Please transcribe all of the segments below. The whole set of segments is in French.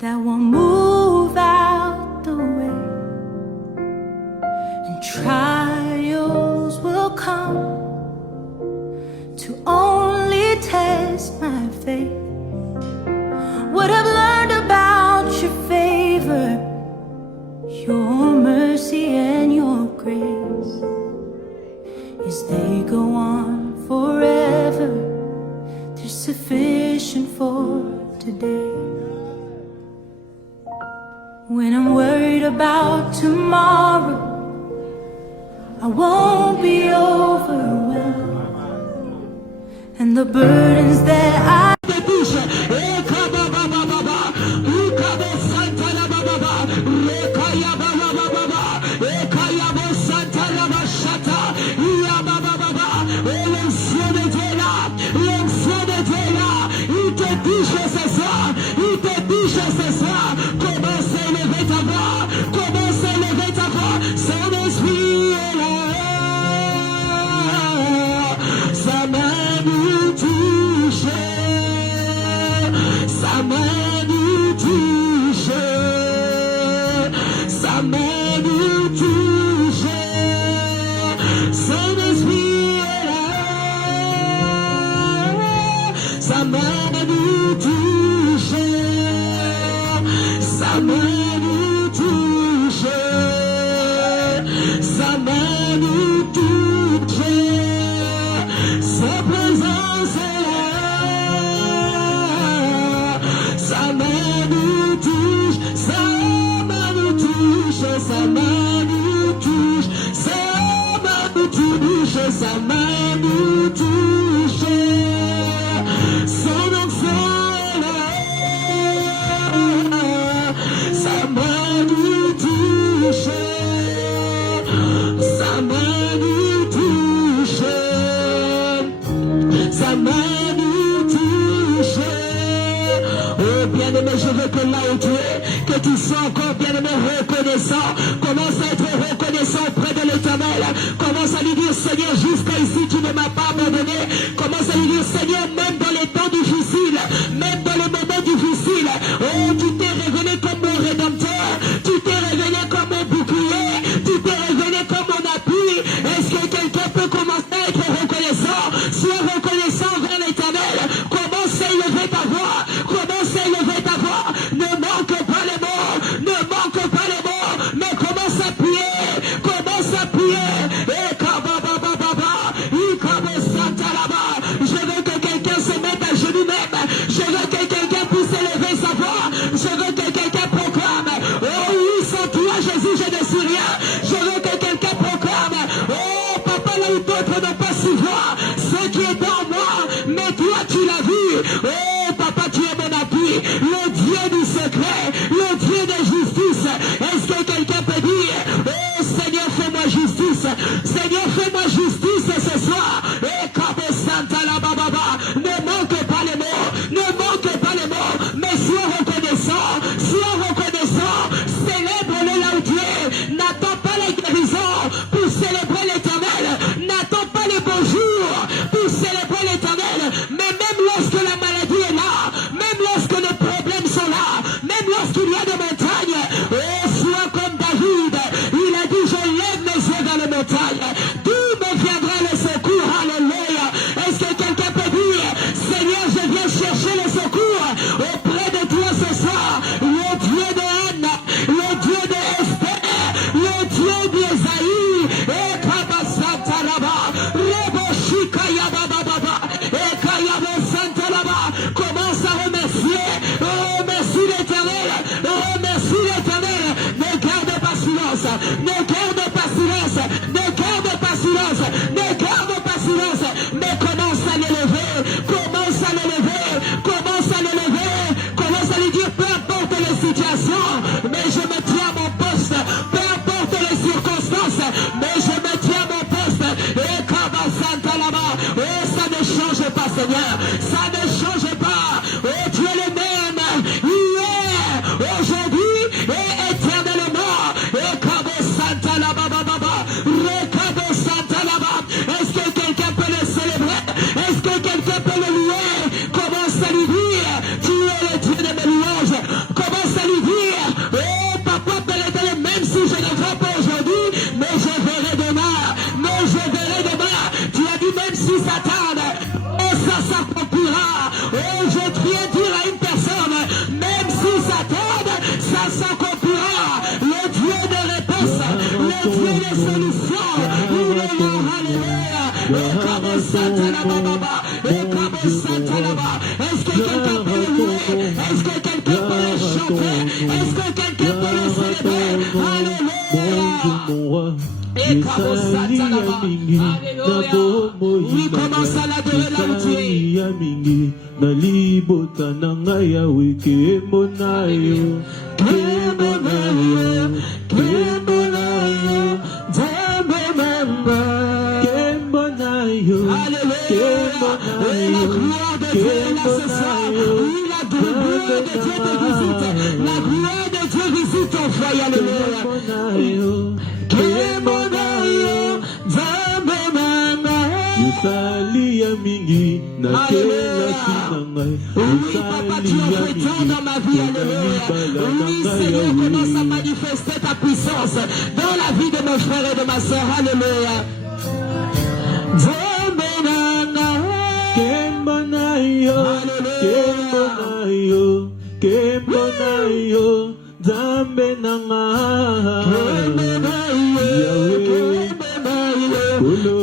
that will move out the way, and trials will come to only test my faith. What I've learned about your favor, your mercy and your grace, is they go on forever. They're sufficient for today. When I'm worried about tomorrow, I won't be overwhelmed, and the burdens that I que tu sois encore bien-aimé reconnaissant. Commence à être reconnaissant auprès de l'Éternel. Commence à lui dire, Seigneur, jusqu'à ici, tu ne m'as pas abandonné. Commence à lui dire, Seigneur, même dans les temps difficiles, même dans les moments difficiles, oh, tu t'es révélé comme mon rédempteur, tu t'es révélé comme mon bouclier, tu t'es révélé comme mon appui. Est-ce que quelqu'un peut commencer à être reconnaissant? Sois reconnaissant vers l'Éternel. Commence à élever ta voix. Commence à élever ta voix. Ne manque pas les mots. Ne manque pas les mots. Mais commence à prier. Commence à prier. Et je veux que quelqu'un se mette à genoux même. Je veux que quelqu'un puisse élever sa voix. Je veux que quelqu'un proclame. Oh oui, sans toi, Jésus, je ne suis rien. Je veux que quelqu'un proclame. Oh, papa, là où d'autres n'ont pas su voir ce qui est en moi. Mais toi, tu l'as vu. Oh, papa, tu es mon appui. Le Dieu du secret. Le Dieu de justice. Est-ce que quelqu'un peut dire, oh, Seigneur, fais-moi justice. Seigneur, fais-moi justice ce soir. Et comme Santa la Baba, ne manque pas les mots. Ne manque pas les mots. Mais sois reconnaissant. Sois reconnaissant. Célèbre-le là où tu es. N'attends pas la guérison pour célébrer l'Éternel. N'attends pas les bons jours pour célébrer l'Éternel. Mais même lorsque la maladie est là, même lorsque les problèmes sont là, même lorsqu'il y a des montagnes, oh, sois comme David. Il a dit, je lève mes yeux vers les montagnes. D'où me viendra le secours? Alléluia. Est-ce que quelqu'un peut dire, Seigneur, je viens chercher le secours auprès de toi ce soir. Le Dieu de Anne, le Dieu de Esther, le Dieu d'Ésaïe, et Kabasanta là-bas, Reboshika Yababa, et Kayabo Santa là-bas. Commence à remercier. Oh, merci l'Éternel. Oh, merci l'Éternel. Ne garde pas silence. Ne garde pas silence. Ne garde pas silence. Ne garde pas silence. Mais commence à l'élever. Commence à l'élever. Commence à l'élever. Commence à lui dire, peu importe les situations, mais je me tiens à mon poste. Peu importe les circonstances, mais je me tiens à mon poste. Et Kabasanta là-bas. Oh, ça ne change pas, Seigneur. Ça ne change pas. Oh, tu es le même. Hier, aujourd'hui et éternellement. Et Kabasanta là-bas. Rekabasanta là-bas. Est-ce que quelqu'un peut le célébrer? Est-ce que quelqu'un peut le louer? Commence à lui dire, tu es le Dieu de mes louanges. Commence rien dire à une personne, même si ça tarde, ça s'accomplira. Le Dieu de réponse, le Dieu de solution, il est là, alléluia. Est-ce que quelqu'un peut le louer? Est-ce que quelqu'un peut le chanter? Est-ce que quelqu'un peut le célébrer? Alléluia. Et comme ça, oui, commence à l'adorer là où tu es. Nalibota nanga yawe kembo na yo, kembo na yo, kembo na yo, jambe mamba, kembo na yo, kembo na yo, kembo na yo. Oui, la gloire de Dieu te visite. La gloire de Dieu visite ton foyer. Alléluia. Kembo na yo, jambe mamba. Yusali ya mingi na kela sinangai. Oui, papa, tu es présent dans ma vie, alléluia. Oui, Seigneur, commence à manifester ta puissance dans la vie de mes frères et de ma soeur, alléluia. Kembo na yo, kembo na yo, kembo na yo, zambe nanga. Yahweh, Kolo,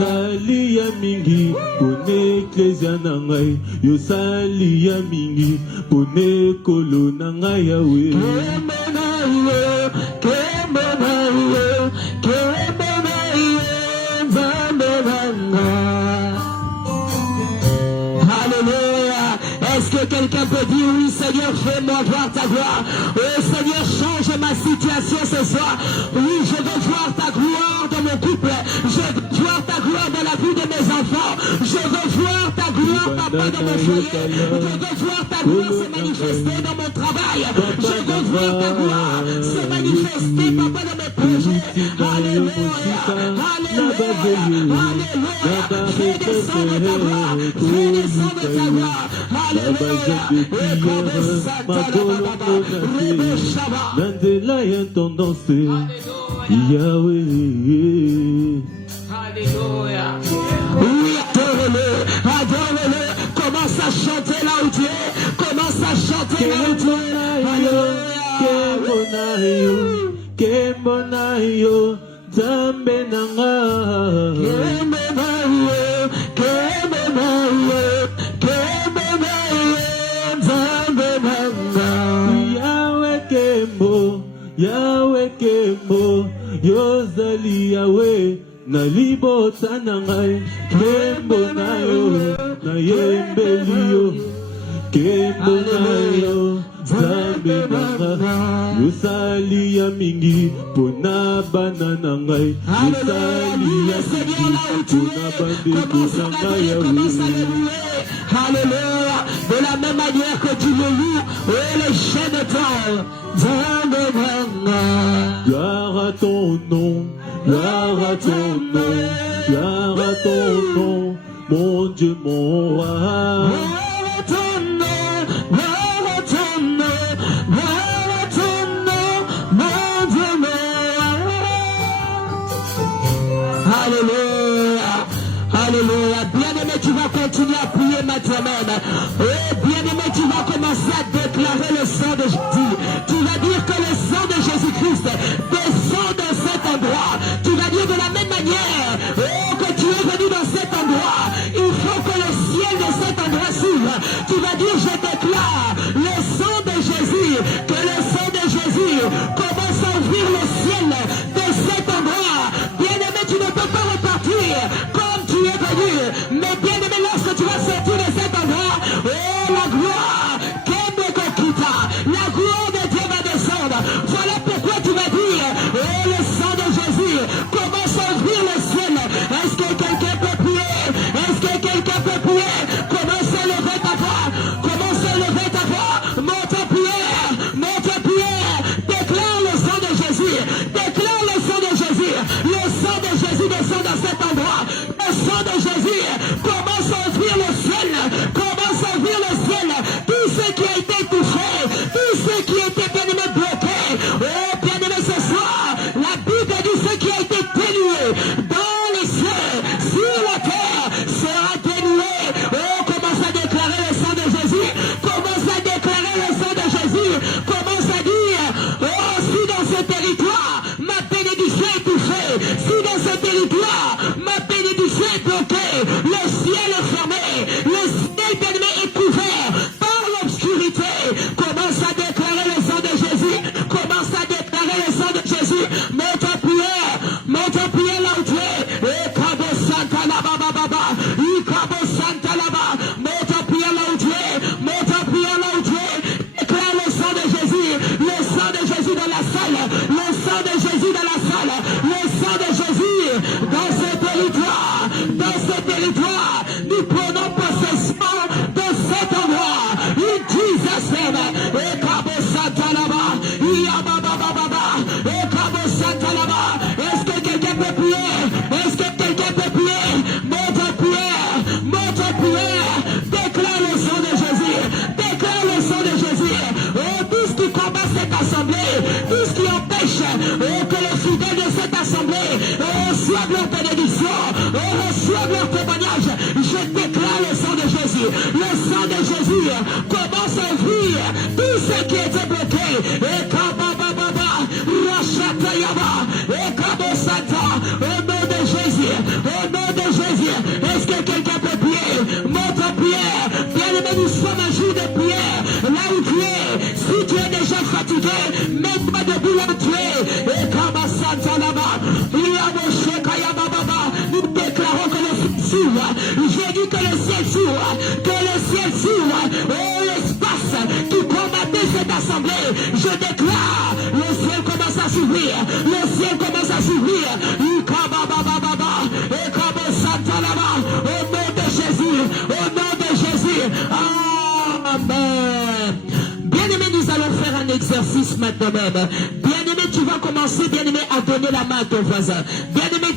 Yosali ya mingi pone eklesia na ngai, yosali ya mingi pone ekolo na ngai Yahweh. Alléluia. Est-ce que quelqu'un peut dire oui, Seigneur, fais-moi voir ta gloire. Oh Seigneur, change ma situation ce soir. Oui, je veux voir ta gloire dans mon couple. Je veux voir ta gloire dans la vie de mes enfants. Je veux voir ta gloire, papa, dans mon foyer. Je veux voir ta gloire se manifester dans mon travail. Je veux voir ta gloire se manifester, papa, dans mes projets. Alléluia. Alléluia. Alléluia. Fais descendre ta gloire. Fais descendre ta gloire. Alléluia. Nandela ya tendance Yahweh. Alléluia. Oui, adore-le, adore-le. Commence à chanter là où tu es. Commence à chanter là où tu es. Alléluia. Kembo na yo, zambe nanga. Kembo na yo, kembo na yo, kembo na yo, zambe nanga. Yahweh kembo, Yahweh kembo, yozali Yahweh. Nalibota na ngai, kembo na yo, nayembeli yo, kembo na yo, zambe nanga. Yosali ya mingi, pona bana na ngai, yosali ya mingi, pona bandeko na ngai Yahweh. Alléluia. De la même manière que tu le loues, et les chaînes de temps, zambe nanga. Gloire à ton nom, gloire à ton nom, gloire à ton nom, mon Dieu, mon roi. Gloire à ton nom, gloire à ton nom, gloire à ton nom, mon Dieu, mon roi. Alléluia. Alléluia. Bien-aimé, tu vas continuer à prier maintenant. Et bien-aimé, tu vas commencer à déclarer le sang de Jésus. Tu vas dire que le sang de Jésus-Christ descend dans cet endroit. Tu vas dire de la même manière que tu es venu dans cet endroit. Il faut que le ciel de cet endroit s'ouvre. Tu vas dire, je déclare le sang de Jésus. Que le sang de Jésus commence à ouvrir le ciel de cet endroit. Bien-aimé, tu ne peux pas repartir comme tu es venu. Mais bien-aimé, lorsque tu vas sortir de cet endroit, oh la gloire, la gloire de Dieu va descendre. Voilà pourquoi tu vas dire, oh le sang de Jésus commence à ouvrir le ciel. Est-ce que quelqu'un peut prier? Est-ce que quelqu'un peut prier? Commence à lever ta voix. Commence à lever ta voix. Monte en prière. Monte en prière. Déclare le sang de Jésus. Déclare le sang de Jésus. Le sang de Jésus descend dans cet endroit. Le sang de Jésus commence à ouvrir le ciel. ciel est fermé, le ciel bien-aimé est couvert par l'obscurité. Commence à déclarer le sang de Jésus, commence à déclarer le sang de Jésus. Monte en prière là où tu es. Et Cabo Santa là-bas, Cabo Santa là-bas. Monte en prière là où tu es, monte en prière là où tu es. Déclare le sang de Jésus, le sang de Jésus dans la salle, le sang de Jésus dans la salle, le sang de Jésus dans ce territoire, dans ce territoire. Nous prenons possession de cet endroit. In Jesus' name. Et Cabo Santa là-bas, et Cabo Santa là-bas. Est-ce que quelqu'un peut prier? Est-ce que quelqu'un peut prier? Monte en prière, monte en prière. Déclare le sang de Jésus, déclare le sang de Jésus. Oh, tout ce qui combat cette assemblée, tout ce qui empêche que les fidèles de cette assemblée reçoivent leur bénédiction, reçoivent leur témoignage, je déclare le sang de Jésus. Le sang de Jésus commence à ouvrir tout ce qui était bloqué. Et Kabababa, Rachatayaba, et Kabosata, au nom de Jésus, au nom de Jésus. Est-ce que quelqu'un peut prier? Monte en prière. Bien-aimé, nous sommes un jour de prière. Là où tu es, si tu es déjà fatigué, mets-toi debout là où tu es. Et Kabasata là-bas, nous déclarons que le ciel s'ouvre. J'ai dit que le ciel s'ouvre, que le ciel s'ouvre. Oh, l'espace qui combattait cette assemblée, je déclare, le ciel commence à s'ouvrir, le ciel commence à s'ouvrir. Et Kabasata là-bas, au nom de Jésus, au nom de Jésus. Amen. Bien-aimé, nous allons faire un exercice maintenant même. Bien-aimé, tu vas commencer, bien-aimé, à donner la main à ton voisin. Bien-aimé,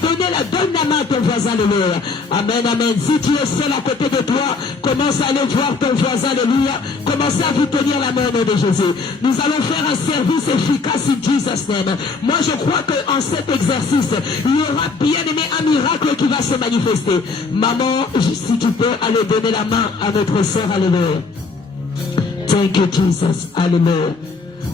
donne la main à ton voisin, alléluia. Amen, amen. Si tu es seul à côté de toi, commence à aller voir ton voisin, alléluia. Commence à vous tenir la main au nom de Jésus. Nous allons faire un service efficace in Jesus' name. Moi, je crois qu'en cet exercice, il y aura, bien-aimé, un miracle qui va se manifester. Maman, si tu peux aller donner la main à notre sœur, alléluia. Thank you, Jesus. Alléluia.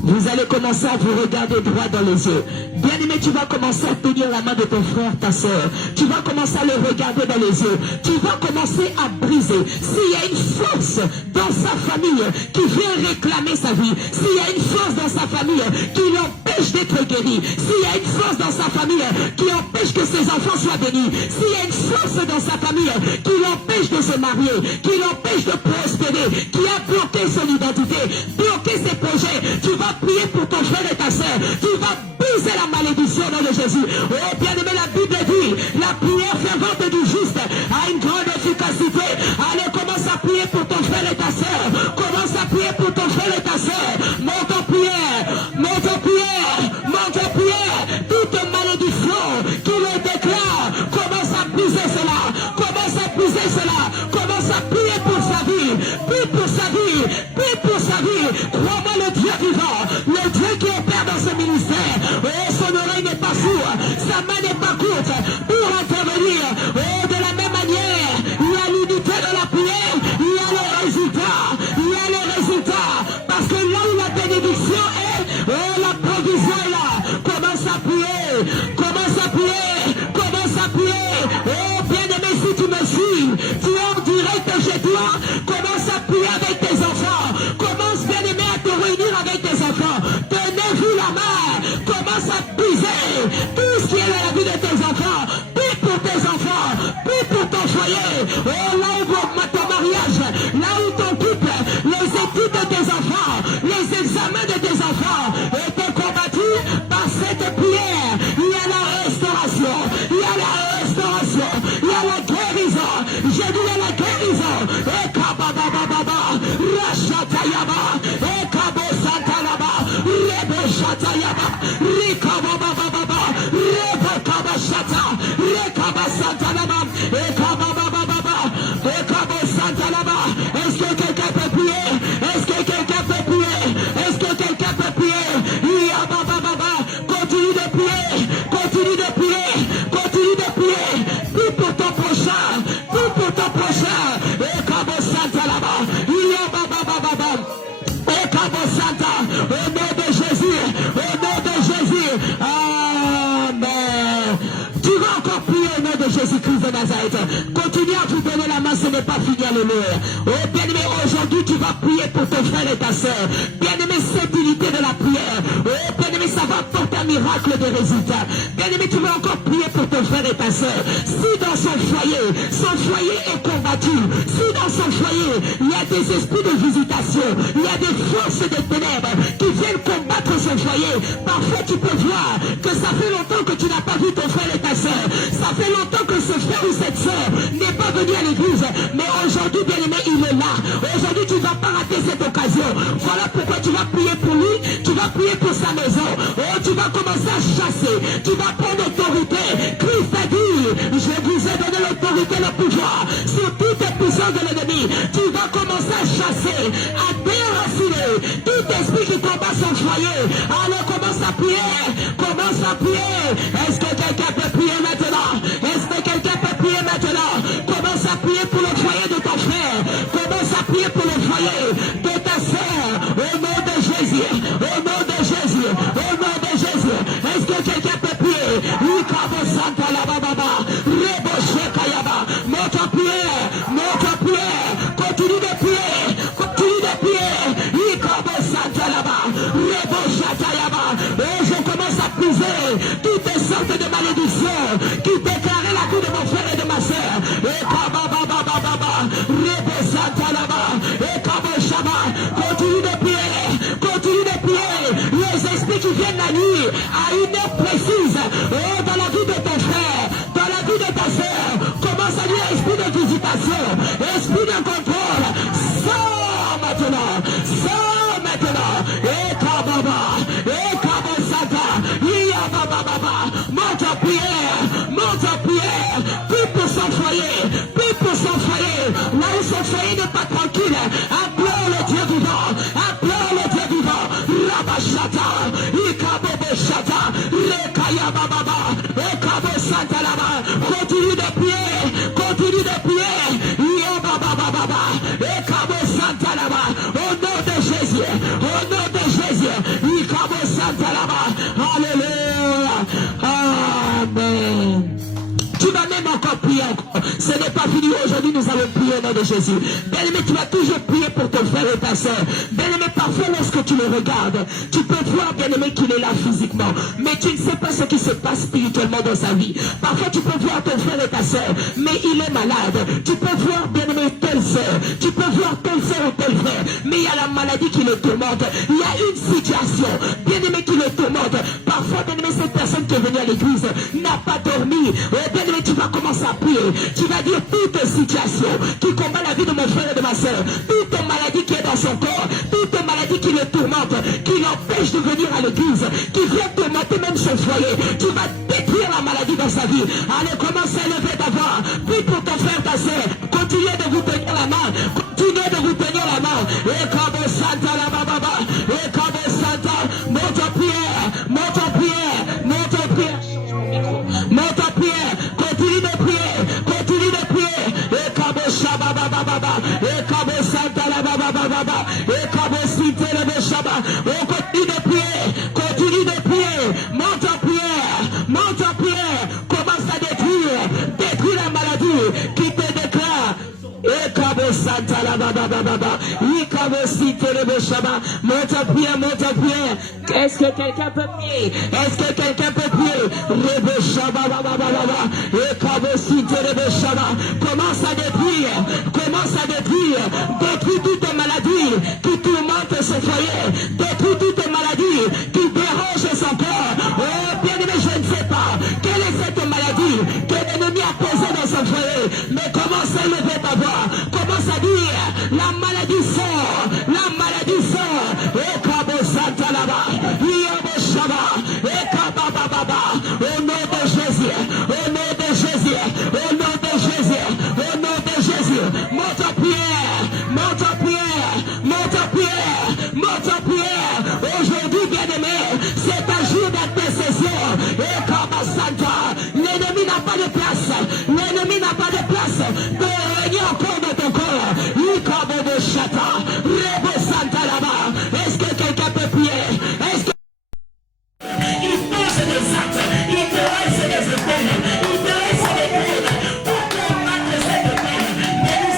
Vous allez commencer à vous regarder droit dans les yeux. Bien-aimé, tu vas commencer à tenir la main de ton frère, ta soeur. Tu vas commencer à le regarder dans les yeux. Tu vas commencer à briser. S'il y a une force dans sa famille qui vient réclamer sa vie, s'il y a une force dans sa famille qui l'empêche d'être guéri, s'il y a une force dans sa famille qui empêche que ses enfants soient bénis, s'il y a une force dans sa famille qui l'empêche de se marier, qui l'empêche de prospérer, qui a bloqué son identité, bloqué ses projets, tu vas prier pour ton frère et ta soeur. Tu vas briser la malédiction dans le Jésus. Oh, bien-aimé, la Bible dit, la prière fervente du juste a une grande efficacité. Allez, commence à prier pour ton frère et ta soeur. Commence à prier pour ton frère et ta soeur. Monte en prière, monte en prière, monte en prière. Toute malédiction qui le déclare, commence à briser cela. Commence à briser cela. Commence à prier pour sa vie. Prie pour sa vie. Prie pour sa vie. Crois-moi, le Dieu vivant, le Dieu qui opère dans ce ministère. Oh, son oreille n'est pas sourde, sa main n'est pas courte pour intervenir. Oh, de la même manière, il y a l'unité de la prière, il y a le résultat, il y a le résultat. Parce que là où la bénédiction est, oh, la provision est là. Commence à prier, commence à prier, commence à prier. Oh, bien-aimé, si tu me suis, tu es en direct chez toi, commence à prier avec tes enfants. Commence, bien-aimé, à te réunir avec tes enfants. Tenez-vous la main. Commence à briser tout ce qui est dans la vie de tes enfants. Prie pour tes enfants. Prie pour ton foyer. Oh, là où ton mariage, là où ton couple, les études de tes enfants, les examens de tes enfants étaient combattus par cette prière. Il y a la restauration. Il y a la restauration. Il y a la guérison. J'ai dit il y a la guérison. Et kababababa, rachatayaba, et kabosantalaba, reboshatayaba, rikababababa, rebokabashata, rekabasantalaba, et kababababa, et kabosantalaba. Est-ce que quelqu'un peut prier? Est-ce que quelqu'un peut prier? Est-ce que quelqu'un peut prier? Continue de prier, continue de prier, continue de prier. Prie pour ton prochain, prie pour ton prochain. Et kabosantalaba, et kabosanta, au nom de Jésus, au nom de Jésus. Amen. Tu vas encore prier au nom de Jésus-Christ de Nazareth. Continue à vous donner la main. combat, ce n'est pas fini, alléluia. Oh, bien-aimé, aujourd'hui, tu vas prier pour ton frère et ta soeur. Bien-aimé, cette unité de la prière. Oh, bien-aimé, ça va apporter un miracle de résultat. Bien-aimé, tu vas encore prier pour ton frère et ta soeur. Si dans son foyer est combattu, si dans son foyer, il y a des esprits de visitation, il y a des forces de ténèbres qui viennent combattre son foyer, parfois tu peux voir que ça fait longtemps que tu n'as pas vu ton frère et ta soeur. Ça fait longtemps que ce frère ou cette soeur n'est pas venu à l'église. Mais aujourd'hui, bien-aimé, il est là. Aujourd'hui, tu ne vas pas rater cette occasion. Voilà pourquoi tu vas prier pour lui, tu vas prier pour sa maison. Oh, tu vas commencer à chasser. Tu vas prendre autorité. Christ a dit, je vous ai donné l'autorité, le pouvoir sur toutes les puissances de l'ennemi. Tu vas commencer à chasser, à déraciner tout esprit qui combat son foyer. Alors commence à prier. Commence à prier. Est-ce que quelqu'un peut prier maintenant? Est-ce que quelqu'un peut prier maintenant? Commence à prier pour le foyer de ton frère. Commence à prier pour le foyer de ta soeur. Au nom de Jésus. Au nom de Jésus. Au nom de Jésus. Est-ce que quelqu'un peut prier? Monte en prière. Monte en prière. Continue de prier. Continue de prier. Et je commence à briser toutes les sortes de malédictions qui déclaraient la vie de mon frère et de ma soeur. Continue de prier. Continue de prier. Les esprits qui viennent la nuit à une heure précise. Oh, dans la vie de ton frère, dans la vie de ta soeur, commence à dire esprit de visitation, esprit de contrôle. Sors maintenant. Sors maintenant. Et Kababa. Et Kabosata. Monte en prière. Monte en prière. Prie pour son foyer. Prie pour son foyer. Là où son foyer n'est pas tranquille. Applaud le Dieu vivant. Applaud le Dieu vivant. Rabashata. Ikabobeshata. Rekayababa. Ekabosata là-bas. Continue de prier. Continue de prier. Yabababa. Ekabosata là-bas. Au nom de Jésus. Au nom de Jésus. Ikabosata là-bas. Alléluia. Amen. Tu vas même encore prier encore. Ce n'est pas fini. Aujourd'hui, nous allons prier au nom de Jésus. Bien-aimé, tu vas toujours prier pour ton frère et ta soeur. Bien-aimé, parfois, lorsque tu le regardes, tu peux voir, bien-aimé, qu'il est là physiquement. Mais tu ne sais pas ce qui se passe spirituellement dans sa vie. Parfois, tu peux voir ton frère et ta soeur, mais il est malade. Tu peux voir, bien-aimé, telle soeur. Tu peux voir telle soeur ou tel frère. Mais il y a la maladie qui le tourmente. Il y a une situation, bien-aimé, qui le tourmente. Parfois, bien-aimé, cette personne qui est venue à l'église n'a pas dormi. Bien-aimé, tu vas commencer à prier. Tu vas dire toute situation qui combat la vie de mon frère et de ma soeur, toute maladie qui est dans son corps, toute maladie qui le tourmente, qui l'empêche de venir à l'église, qui vient tourmenter même son foyer. Tu vas détruire la maladie dans sa vie. Allez, commence à lever ta voix. Prie pour ton frère, ta soeur. Continuez de vous tenir la main. Continuez de vous tenir la main. Et comme Santa la baba. Et comme Santa. Monte en prière. Monte en prière. Monte en prière. Monte en prière. Continue de prier. Continue de prier. Et comme Shababa baba. Et comme Santa la baba. Et comme Sinte le Shaba. On continue de prier. Continue de prier. Monte en prière. Monte en prière. Commence à détruire. Détruire la maladie qui te déclare. Et comme Santa la baba. Et comme Sinte le Shaba. Monte en prière. Monte en prière. Est-ce que quelqu'un peut prier? Est-ce que quelqu'un peut prier? Rebe Shaba baba. Et comme Sinte le Shaba. Commence à détruire. Commence à détruire. Détruis toute maladie qui tourmente ce foyer. Détruis toute maladie qui dérange son corps. Oh, bien aimé, je ne sais pas quelle est cette maladie que l'ennemi a posée dans son foyer. Mais commence à lever ta voix. Commence à dire, la maladie sort. La maladie sort. Et Kabo Santa là-bas. Yobo Shaba. Et Kababa. Au nom de Jésus. Au nom de Jésus. Au nom de Jésus. Au nom de Jésus. Monte en prière. Monte en prière. Monte en prière. Monte en prière. Aujourd'hui, bien-aimé, c'est un jour d'intercession. Et Kaba Santa. L'ennemi n'a pas de place. L'ennemi n'a pas de place. De régner encore dans ton corps. Ikabo de Chata. Rebo Santa là-bas. Est-ce que quelqu'un peut prier? Est-ce que il pose des actes, il dresse des épaules, il dresse des coudes pour combattre cette peine. Mais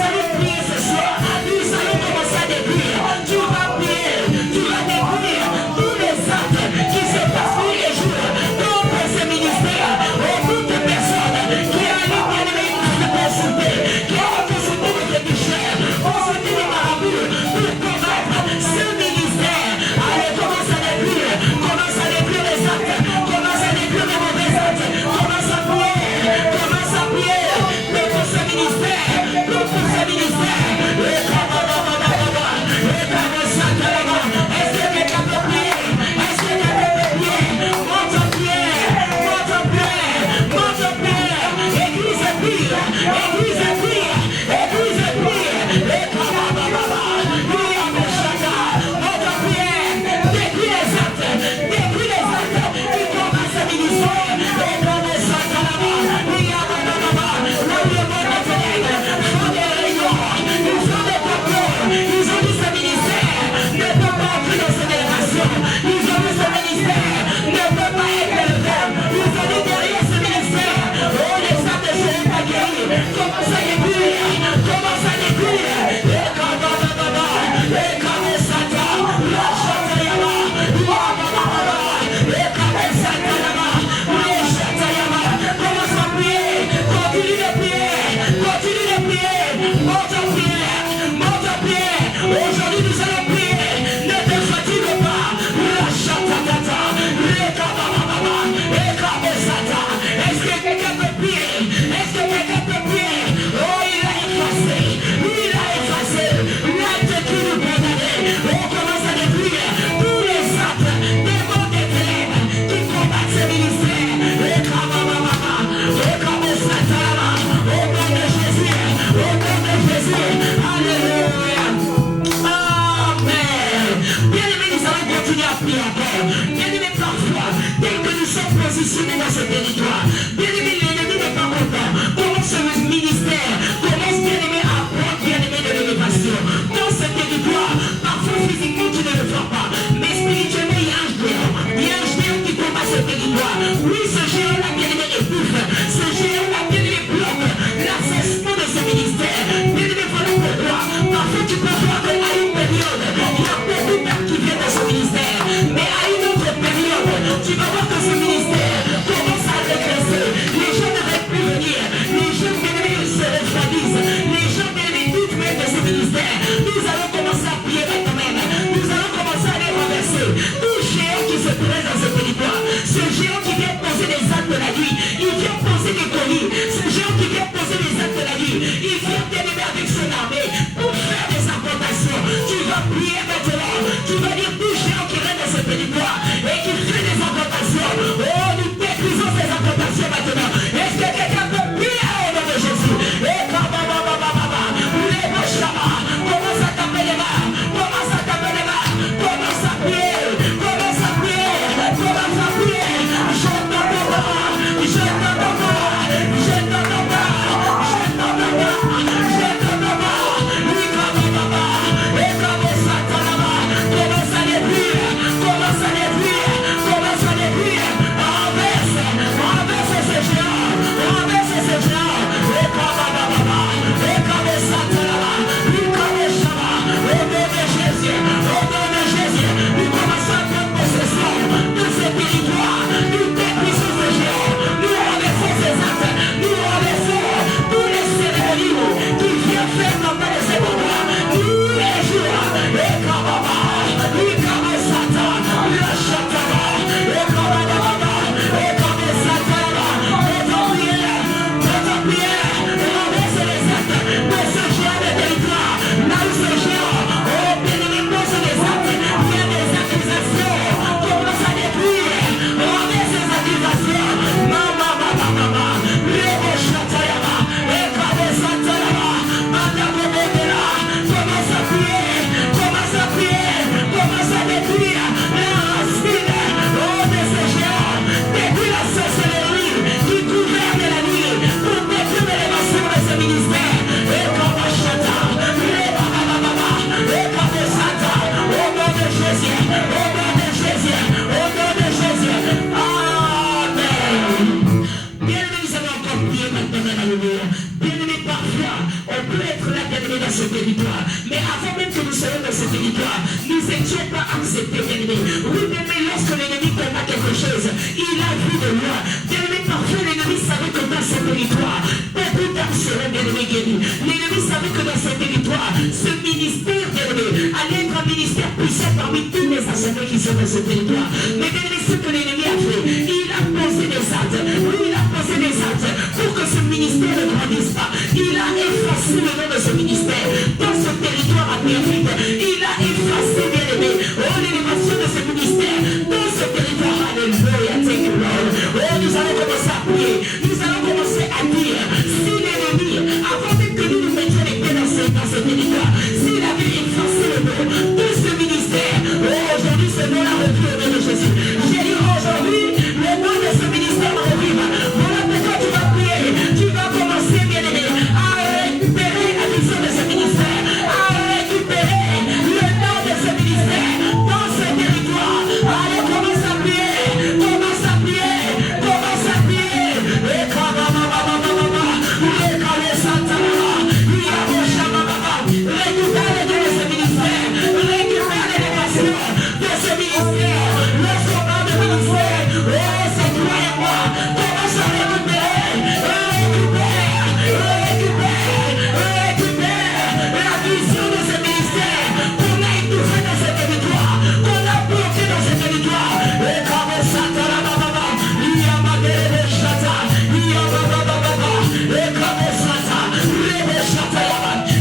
dans ce territoire. Mais avant même que nous soyons dans ce territoire, nous n'étions pas acceptés, bien-aimé. Oui, bien-aimé, lorsque l'ennemi combat quelque chose, il a vu de loin. Bien-aimé, parfois l'ennemi savait que dans ce territoire, beaucoup d'âmes seraient, bien-aimé, guéris. L'ennemi savait que dans ce territoire, ce ministère, bien-aimé, allait être un ministère puissant parmi tous les assemblées qui sont dans ce territoire. Mais bien-aimé, ce que l'ennemi a fait, il a posé des actes. Oui, il a posé des actes pour que ce ministère ne grandisse pas. Il a effacé le nom de ce ministère dans ce territoire à Pierrefitte. Il a effacé, bien-aimé, l'élévation de ce ministère dans ce territoire. Alléluia, thank you, Lord. Nous allons commencer à prier. Nous allons commencer à dire, si l'ennemi, avant même que nous nous mettions les pieds dans ce territoire, s'il avait effacé le nom de ce ministère, aujourd'hui ce nom-là revient au nom de Jésus. J'ai dit aujourd'hui, le nom de ce ministère revient. Voilà pourquoi tu vas prier. Tu vas commencer, bien-aimé, à récupérer la vision de ce ministère, à récupérer le nom de ce ministère dans ce territoire. Allez, commence à prier, commence à prier, commence à prier. Et comme récupère de ce ministère, récupère l'élévation de ce ministère, le sauveur de ministère. Oh, c'est toi et moi. Commence à récupérer la vision de ce ministère qu'on a étouffé dans ce territoire, qu'on a bloqué dans ce territoire. Et comme Satan, il y a ma gueule, Chata, il y a ma et comme Satan,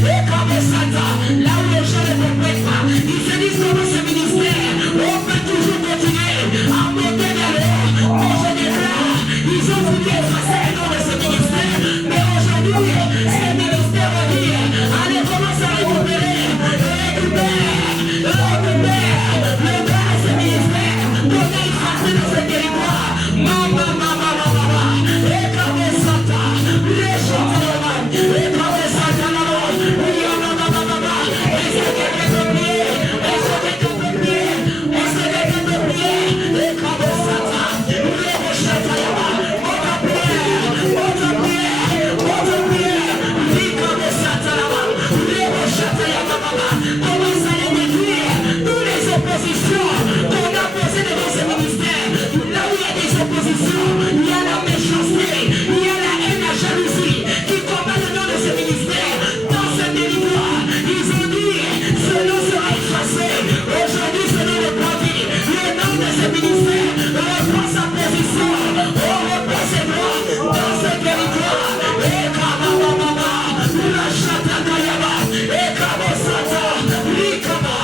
et comme Satan, là où les gens ne comprennent pas, ils se disent comment ce ministère, on peut toujours continuer à monter vers le haut. Mais je déclare, ils ont voulu effacer le nom de ce ministère. Mais aujourd'hui, ce ministère revient. Allez, commence à récupérer le nom de ce ministère qu'on a effacé dans ce territoire. Maman, et comme Satan, les gens et comme Satan, il y a la méchanceté, il y a la haine, la jalousie qui combat le nom de ce ministère dans ce territoire. Ils ont dit, ce nom sera effacé. Aujourd'hui, ce nom est produit. Le nom de ce ministère reprend sa position. On reprend ses droits dans ce territoire. Et Kabababa, la chata Kayaba, et Kabosata, Likaba,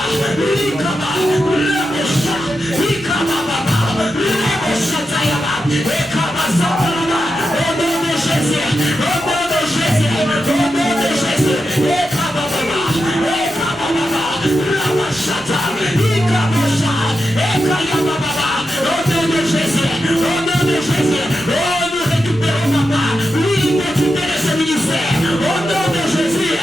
le méchant, Likababa, le méchant Yaba, et Kabasata, au nom de Jésus, au nom de Jésus, au nom de Jésus, et Kabababa, la machata, Likabosha, et Kayababa, au nom de Jésus, au nom de Jésus, oh, nous récupérons papa, l'identité de ce ministère, au nom de Jésus,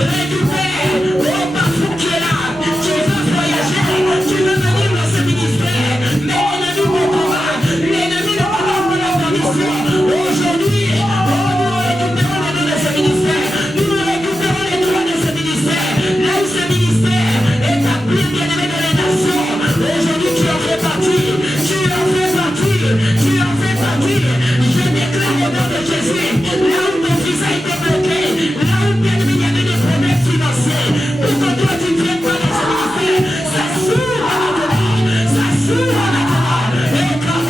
récupère, oh, parfois tu es là, tu veux voyager, tu veux venir dans ce ministère, mais l'ennemi ne peut pas, l'ennemi ne peut pas prendre la permission. Aujourd'hui, oh, nous récupérons les droits de ce ministère, nous récupérons les droits de ce ministère, là où ce ministère est appelé bien-aimé de les nations. Aujourd'hui, tu en fais partie, tu en fais partie. Je déclare au nom de Jésus, là où ton fils a été bloqué, là où bien-aimé il y avait des problèmes financiers, pour que toi tu ne viennes pas dans ce ministère, ça s'ouvre maintenant, ça s'ouvre maintenant. Et comme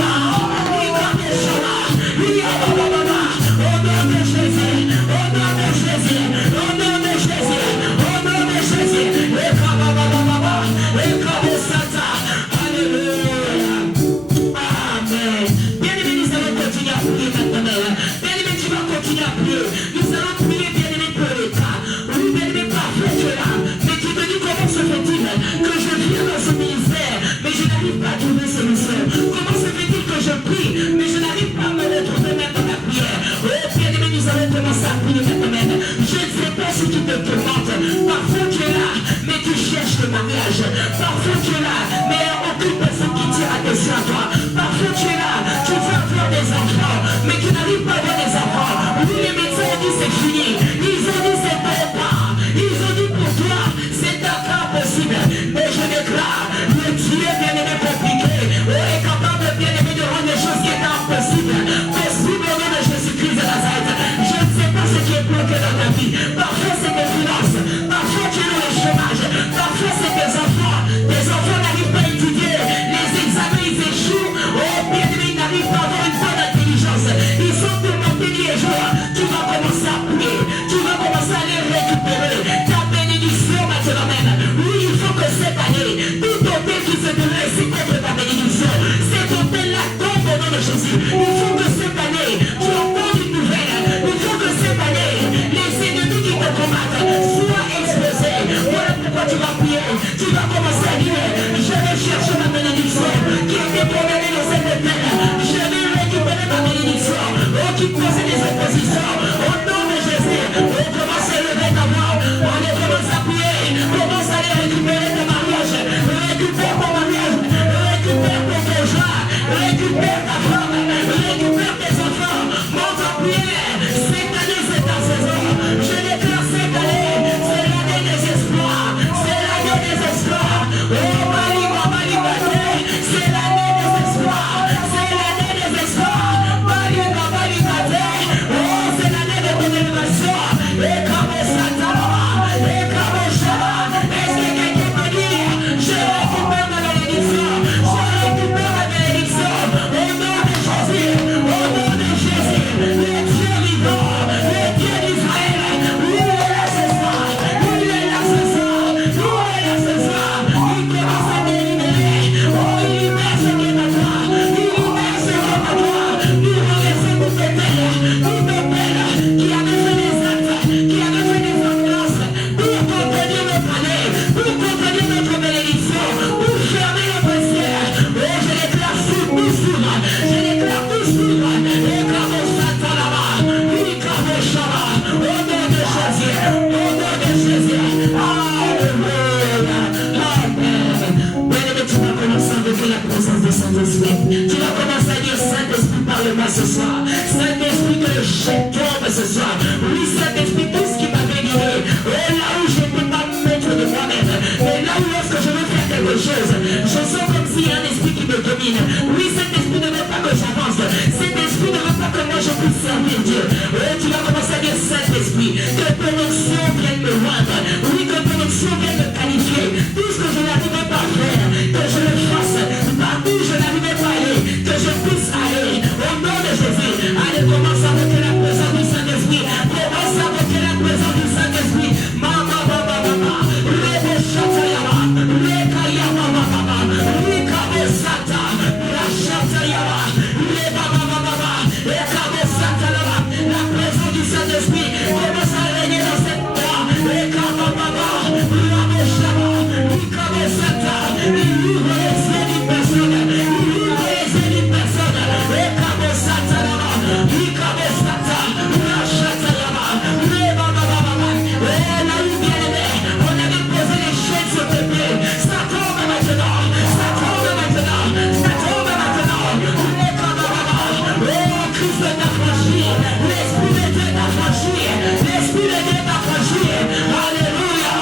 il va me changer, il y a Baba, au nom de Jésus, au nom de Jésus, au nom de Jésus, au nom de Jésus, et comme Baba, et comme Satan, alléluia, amen. Bien-aimé, nous allons continuer à prier maintenant. Bien-aimé, tu vas continuer à prier. Nous allons prier, bien-aimé, pour l'État. Oui, bien-aimé, parfait, tu es là. Mais tu te dis comment se fait-il que je viens dans ce ministère, mais je n'arrive pas à trouver solution. Comment se fait-il que je prie, mais je n'arrive pas à me retrouver même dans la prière. Oh, bien-aimé, nous allons commencer à prier maintenant. Je ne sais pas si tu te tourmentes. Parfois, tu es là, mais tu cherches le mariage. Parfois, tu es là, mais il n'y a aucune personne qui tire attention à toi. Parfois, tu es là, tu veux avoir des enfants, mais tu n'arrives pas à avoir des enfants. Oui, les médecins ont dit c'est c'est fini. Ils ont dit c'est ton pas. Ils ont dit pour toi, c'est encore possible. Mais je déclare, le Dieu bien-aimé compliqué est capable bien-aimé de rendre les choses qui étaient impossibles possible au nom de Jésus-Christ de Nazareth. Je ne sais pas ce qui est bloqué dans ta vie. Parfois c'est tes finances, parfois tu es dans le chômage, parfois c'est tes enfants. Tes enfants n'arrivent pas à étudier, les examens ils échouent. Oh bien-aimé, ils n'arrivent pas à avoir une bonne intelligence. Ils sont tourmentés nuit et jour. Tu vas commencer à prier, tu vas commencer à les récupérer. Ta bénédiction maintenant même. Oui, il faut que cette année, tout hôtel qui se dresse contre ta bénédiction, cet hôtel-là tombe au nom de Jésus. Il faut que cette année, tu entends une nouvelle. Il faut que cette année, les ennemis qui te combattent soient explosés. Voilà pourquoi tu vas prier. Tu vas commencer à dire, je vais chercher ma bénédiction qui était programmée dans cette hôtel. Je vais récupérer ma bénédiction. Oh, qui posait des oppositions. Au nom de Jésus, on commence à lever ta voix. On commence à prier. Commence à aller récupérer ton mariage. Récupère ton mariage. Récupère ton conjoint. Récupère ta femme. Récupère tes enfants. Monte en prière. Cette année, c'est ta saison. Je déclare cette année, c'est l'année des espoirs. C'est l'année des espoirs. Oh, Malima, c'est l'année des espoirs. C'est l'année des espoirs. Malima, oh, c'est l'année de ton élévation. Et comme Satan, et comme Shabbat. Est-ce que quelqu'un peut dire, je récupère ma bénédiction. Je récupère ma bénédiction. Au nom de Jésus. Au nom de Jésus. Le Dieu vivant. Le Dieu d'Israël. Lui est là ce soir. Lui est là ce soir. Lui est là ce soir. Il commence à délibérer. Oh, il libère ce qui est à toi. Il libère ce qui est à toi. Il redescend tout tes peines. Tout tes peines qui avait fait des actes, qui avait fait des ordonnances pour contenir notre année, pour contenir notre bénédiction, pour fermer notre ciel. Oh, je déclare tout s'ouvre. Je déclare tout s'ouvre. Et comme on s'attend là-bas, oui, comme on chara. Au nom de Jésus. Au nom de Jésus. Alléluia. Amen. Bien-aimé, tu vas commencer à invoquer la présence du Saint-Esprit. Tu vas commencer à dire, Saint-Esprit, parle-moi ce soir. Saint-Esprit, que le chèque tombe ce soir. Oui, Saint-Esprit, tout ce qui m'avait guidé. Et là où je ne peux pas me mettre de moi-même. Et là où lorsque je veux faire quelque chose, je sens comme s'il y a un esprit qui me domine. Oui, cet esprit ne veut pas que j'avance. Cet esprit ne veut pas que moi je puisse servir Dieu. Et tu vas commencer à dire, Saint-Esprit, que ton onction vienne me rendre. Oui, que ton onction vienne me qualifier. Tout ce que je n'arrivais pas à faire, que je le fasse. Partout où je n'arrivais pas à aller, que je puisse aller. Au nom de Jésus. Allez, commence à invoquer la présence du Saint-Esprit. Commence à invoquer la présence du Saint-Esprit. Mama, mama, mama. Rebo Shatayama. Rekayama, mama. Rikabo Sata. Rashatayama. Reba, mama, mama. Rekabo Satalama. La présence du Saint-Esprit commence à régner dans cette terre. Rekabo, mama. Rabo Shama. Rikabo Sata. Il ouvre les yeux d'une personne. Il ouvre les yeux d'une personne. Rekabo Satalama. Rikabo Sata. Rashatayama. Reba, mama, mama. Et là où bien-aimé, on avait posé les chaînes sur tes pieds. Ça tombe maintenant. Ça tombe maintenant. Ça tombe maintenant. Rekabo, mama. Oh, Christ t'a franchi. L'Esprit de Dieu t'a franchi. L'Esprit de Dieu t'a franchi. Alléluia.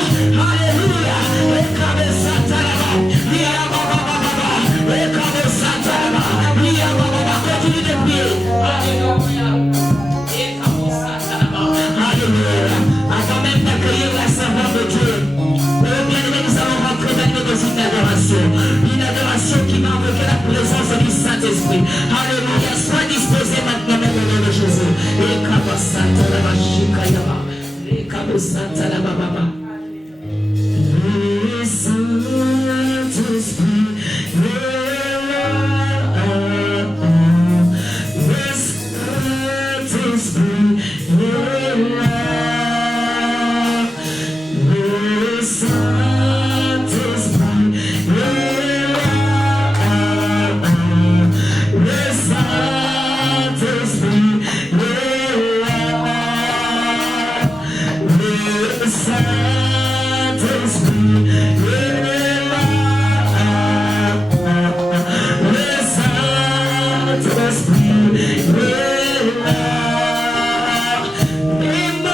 Alléluia. Rekabo Satalama. Riyama, mama, mama. Rekabo Satalama. Riyama, mama. Continue de prier. Alléluia. Rekabo Satalama. Alléluia. Avant même d'accueillir la servante de Dieu, bien-aimé, nous allons rentrer dans une adoration. Une adoration qui va invoquer la présence du Saint-Esprit. Alléluia. Sois disposé maintenant même au nom de Jésus. Rekabo Satalama. Shikayama. Rekabo Satalama, mama. Le Saint-Esprit est là. Le Saint-Esprit est là. Le Saint-Esprit est là. Le Saint-Esprit est là. Le Saint-Esprit est là.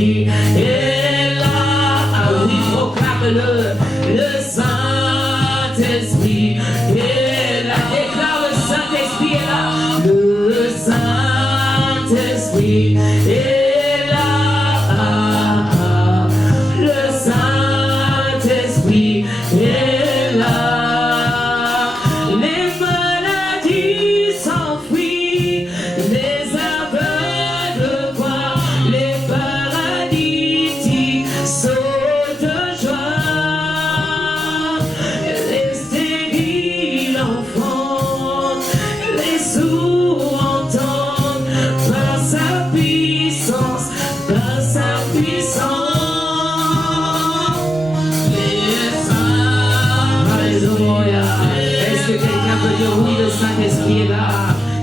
Saint-Esprit est là. Ah oui, proclame-le. Le Saint-Esprit est là. Déclare, le Saint-Esprit est là. Le Saint-Esprit est là. Le Saint-Esprit est là. Les maladies s'enfuient, les aveugles voient, les paralytiques sautent de joie, les stériles enfantent, les sourds entendent par sa puissance, par sa puissance. Alléluia. Est-ce que quelqu'un peut dire oui, le Saint-Esprit est là?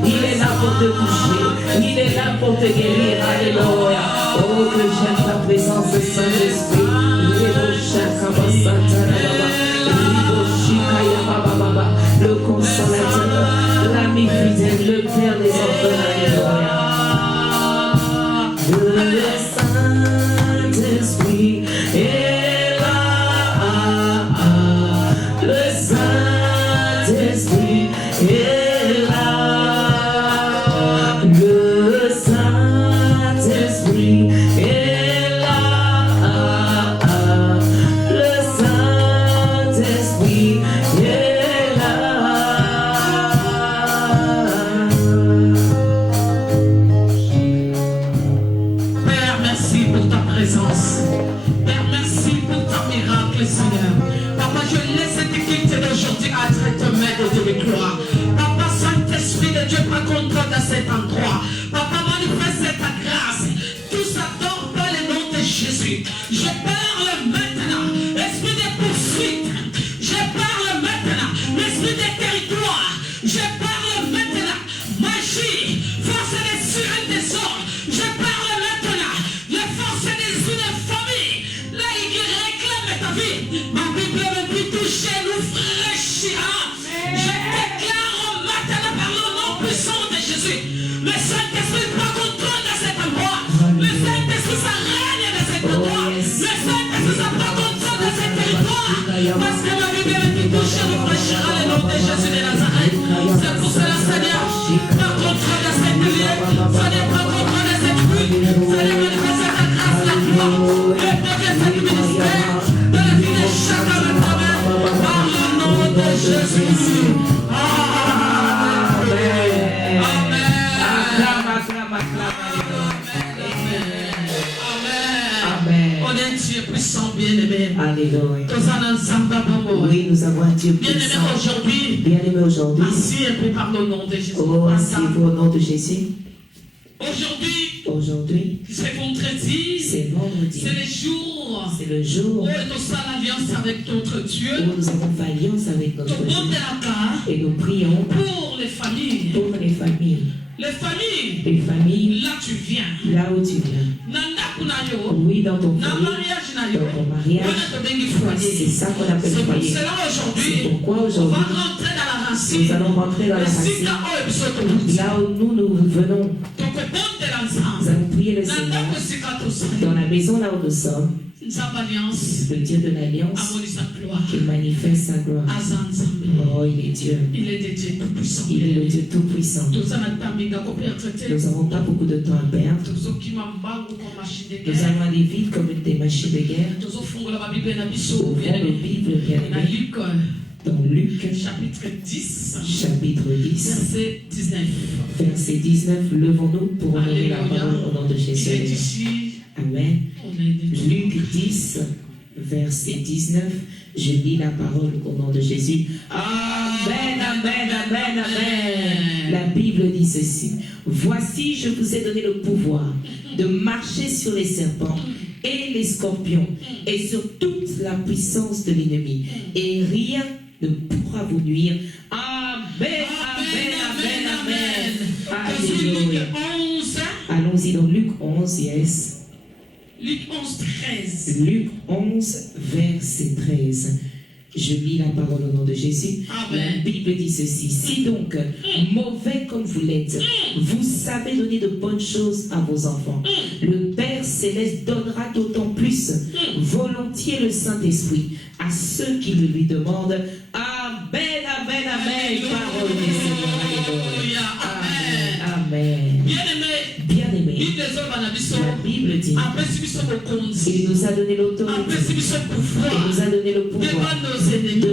Il est là pour te toucher. Il est là pour te guérir. Alléluia. Oh, que j'aime ta présence, Saint-Esprit. Le consolateur, l'ami fidèle, le Père des enfants. Alléluia. Le Saint-Esprit est là. Le Saint-Esprit est là. Le Saint-Esprit est là. Le Saint-Esprit est là. Père, merci pour ta présence. Père, merci pour ton miracle, Seigneur. Papa, je laisse cette équipe d'aujourd'hui à te mettre de gloire. Papa, Saint-Esprit de Dieu, prends contrôle dans cet endroit. Papa, manifeste ta grâce. Tous adorent par le nom de Jésus. Je parle maintenant, esprit de poursuite. Je parle maintenant, l'esprit de territoire. Je parle maintenant, magie, force des sirènes des ordres. Je parle maintenant, les forces des unes familles. Là, il réclame ta vie. Ma Bible me dit toucher, nous fraîchira. Je déclare maintenant par le nom puissant de Jésus. Le Saint-Esprit prend contrôle dans cet endroit. Le Saint-Esprit, ça règne dans cet endroit. Le Saint-Esprit, ça prend contrôle dans cet territoire. Parce que ma Bible me dit toucher, nous fraîchira le nom de Jésus de Nazareth. C'est pour cela, Seigneur, prends contrôle de cette lieu. Seigneur, prends contrôle de cette rue. Seigneur, manifeste ta grâce, la gloire. Le peuple de cet ministère. De la vie de chacun de ta main. Par le nom de Jésus. Amen. Acclame, acclame, acclame. Amen. On est un Dieu puissant, bien-aimé. Alléluia. Oui, nous avons un Dieu bien-aimé puissant. aujourd'hui. Bien-aimé aujourd'hui. Ainsi un peu par le nom de Jésus. Oh, ainsi au nom de Jésus. Aujourd'hui, c'est vendredi. C'est vendredi. C'est le jour C'est le jour où nous sommes en alliance avec notre Dieu. où nous avons fait alliance avec notre Tout le monde Dieu. est là Et nous prions pour les familles. pour les familles. Les familles, Les familles, là tu viens. là où tu viens. Nanda kunayo. Oui, dans ton Na foyer. mariage nayo. Dans ton mariage. On a bengi foyer. C'est ça qu'on appelle C'est pour foyer. cela aujourd'hui, C'est pourquoi on va aujourd'hui, rentrer dans la racine. nous allons rentrer dans la racine. Sika oyo biso tobuti. Là où nous venons, Tokobondela nous nzambe. allons prier le Na Seigneur. ndako sika tosali. Dans la maison là où nous sommes, Nzambe alliance. le Dieu de l'Alliance Amonisa gloire. qui manifeste sa gloire. Aza nzambe. Oh, il est Dieu. Il est dédié tout puissant. Il est le Dieu tout-puissant. Toza na tambinga ko perdre te. Nous n'avons pas beaucoup de temps à perdre. Tozokima mbangu ko machine de Nous guerre. allons aller vite comme des machines de guerre. Tozofungola ba Bible na Nous biso ouvrons bien nos Bibles, bien na aimés, Luc dans Luc, chapitre 10 chapitre 10, verset 19. verset 19. Levons-nous pour honorer la Alléluia. parole au nom de Il est Jésus. ici, Amen. on est des Luc 10, verset 19. Je lis la parole au nom de Jésus. Amen, amen, amen, amen. La Bible dit ceci. Voici, je vous ai donné le pouvoir de marcher sur les serpents et les scorpions et sur toute la puissance de l'ennemi. Et rien ne pourra vous nuire. Amen, amen, amen, amen. Alléluia. Luc 11, Allons-y dans Luc 11, yes. Luc 11, 13. Luc 11, verset 13. Je lis la parole au nom de Jésus. Amen. La Bible dit ceci. Si donc, mauvais comme vous l'êtes, vous savez donner de bonnes choses à vos enfants, le Père céleste donnera d'autant plus volontiers le Saint-Esprit à ceux qui le lui demandent. Amen, amen, amen. Parole du Seigneur. Alléluia. Amen. Amen. Bien-aimé, Bien-aimé, la la Bible dit, il nous a donné l'autorité, il nous a donné le pouvoir devant nos ennemis.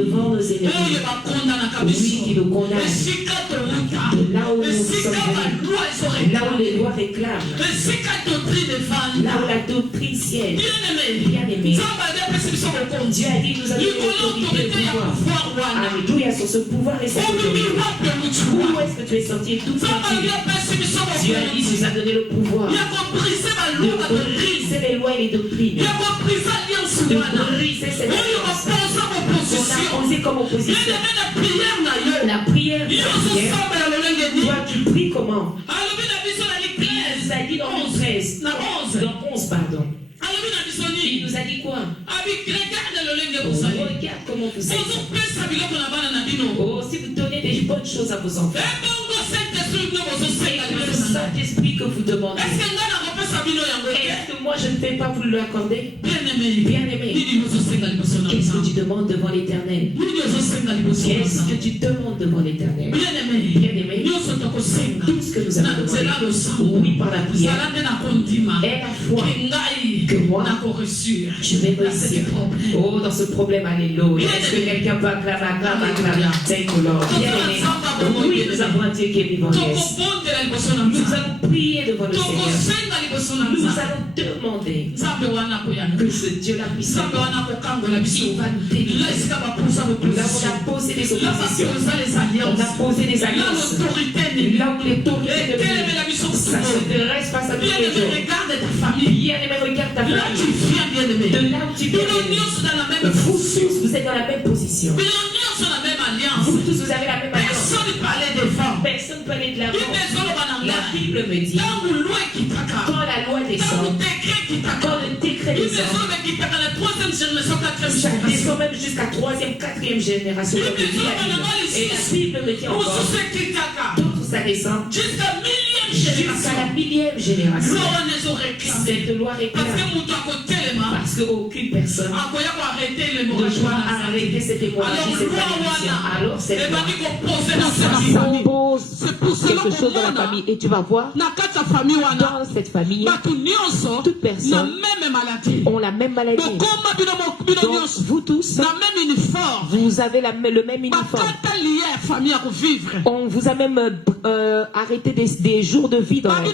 Oui, qui nous condamnent. De là où nous sommes venus, là où les lois réclament, là où la doctrine siège. Bien-aimé, Dieu a dit, nous a donné l'autorité et le pouvoir. Alléluia, sur ce pouvoir et cette autorité. Où est-ce que tu es sorti tout sorti? Dieu a dit, nous a donné le pouvoir de briser les lois et les doctrines, de briser cette alliance qu'on a posée comme opposition. La prière, toi tu pries comment? Il nous a dit dans 13, dans 11 pardon. Il nous a dit quoi? Regarde comment vous êtes. Oh, si vous donnez des bonnes choses à vos enfants, et le Saint-Esprit que vous demandez, est-ce que moi je ne vais pas vous l'accorder? Bien-aimé, qu'est-ce que tu demandes devant l'Éternel? Qu'est-ce que tu demandes devant l'Éternel? Bien-aimé, tout ce que nous avons demandé, oui, par la prière, est la foi que moi je vais réussir. Oh, dans ce problème, alléluia. Est-ce que quelqu'un peut acclamer? Thank you, Lord. Bien-aimé, oui, nous avons un Dieu qui est vivant. Yes. Nous allons prier devant le Seigneur. Nous allons demander que ce Dieu-là puisse il va nous délivrer. Là où on a posé des oppositions, on a posé des alliances, là où l'autorité de Dieu, ça se dresse face à tous les jours. Bien-aimé, regarde ta famille. De là où tu viens, vous tous, vous êtes dans la même position. Vous tous, vous avez la même alliance. Personne ne peut aller de l'avant. La Bible me dit, quand la loi descend, quand le décret descend, ça descend même jusqu'à 3e, 4e génération. Et la Bible me dit encore, d'autres ça descend jusqu'à la 1000e génération. Cette loi réclame, parce qu'aucune personne ne doit arrêter cette hémorragie, cette malédiction. Alors cette loi pose quelque chose dans la famille et tu vas voir dans cette famille toute personne ont la même maladie. Donc vous tous, vous avez le même uniforme. On vous a même arrêté des jours de vie dans la vie.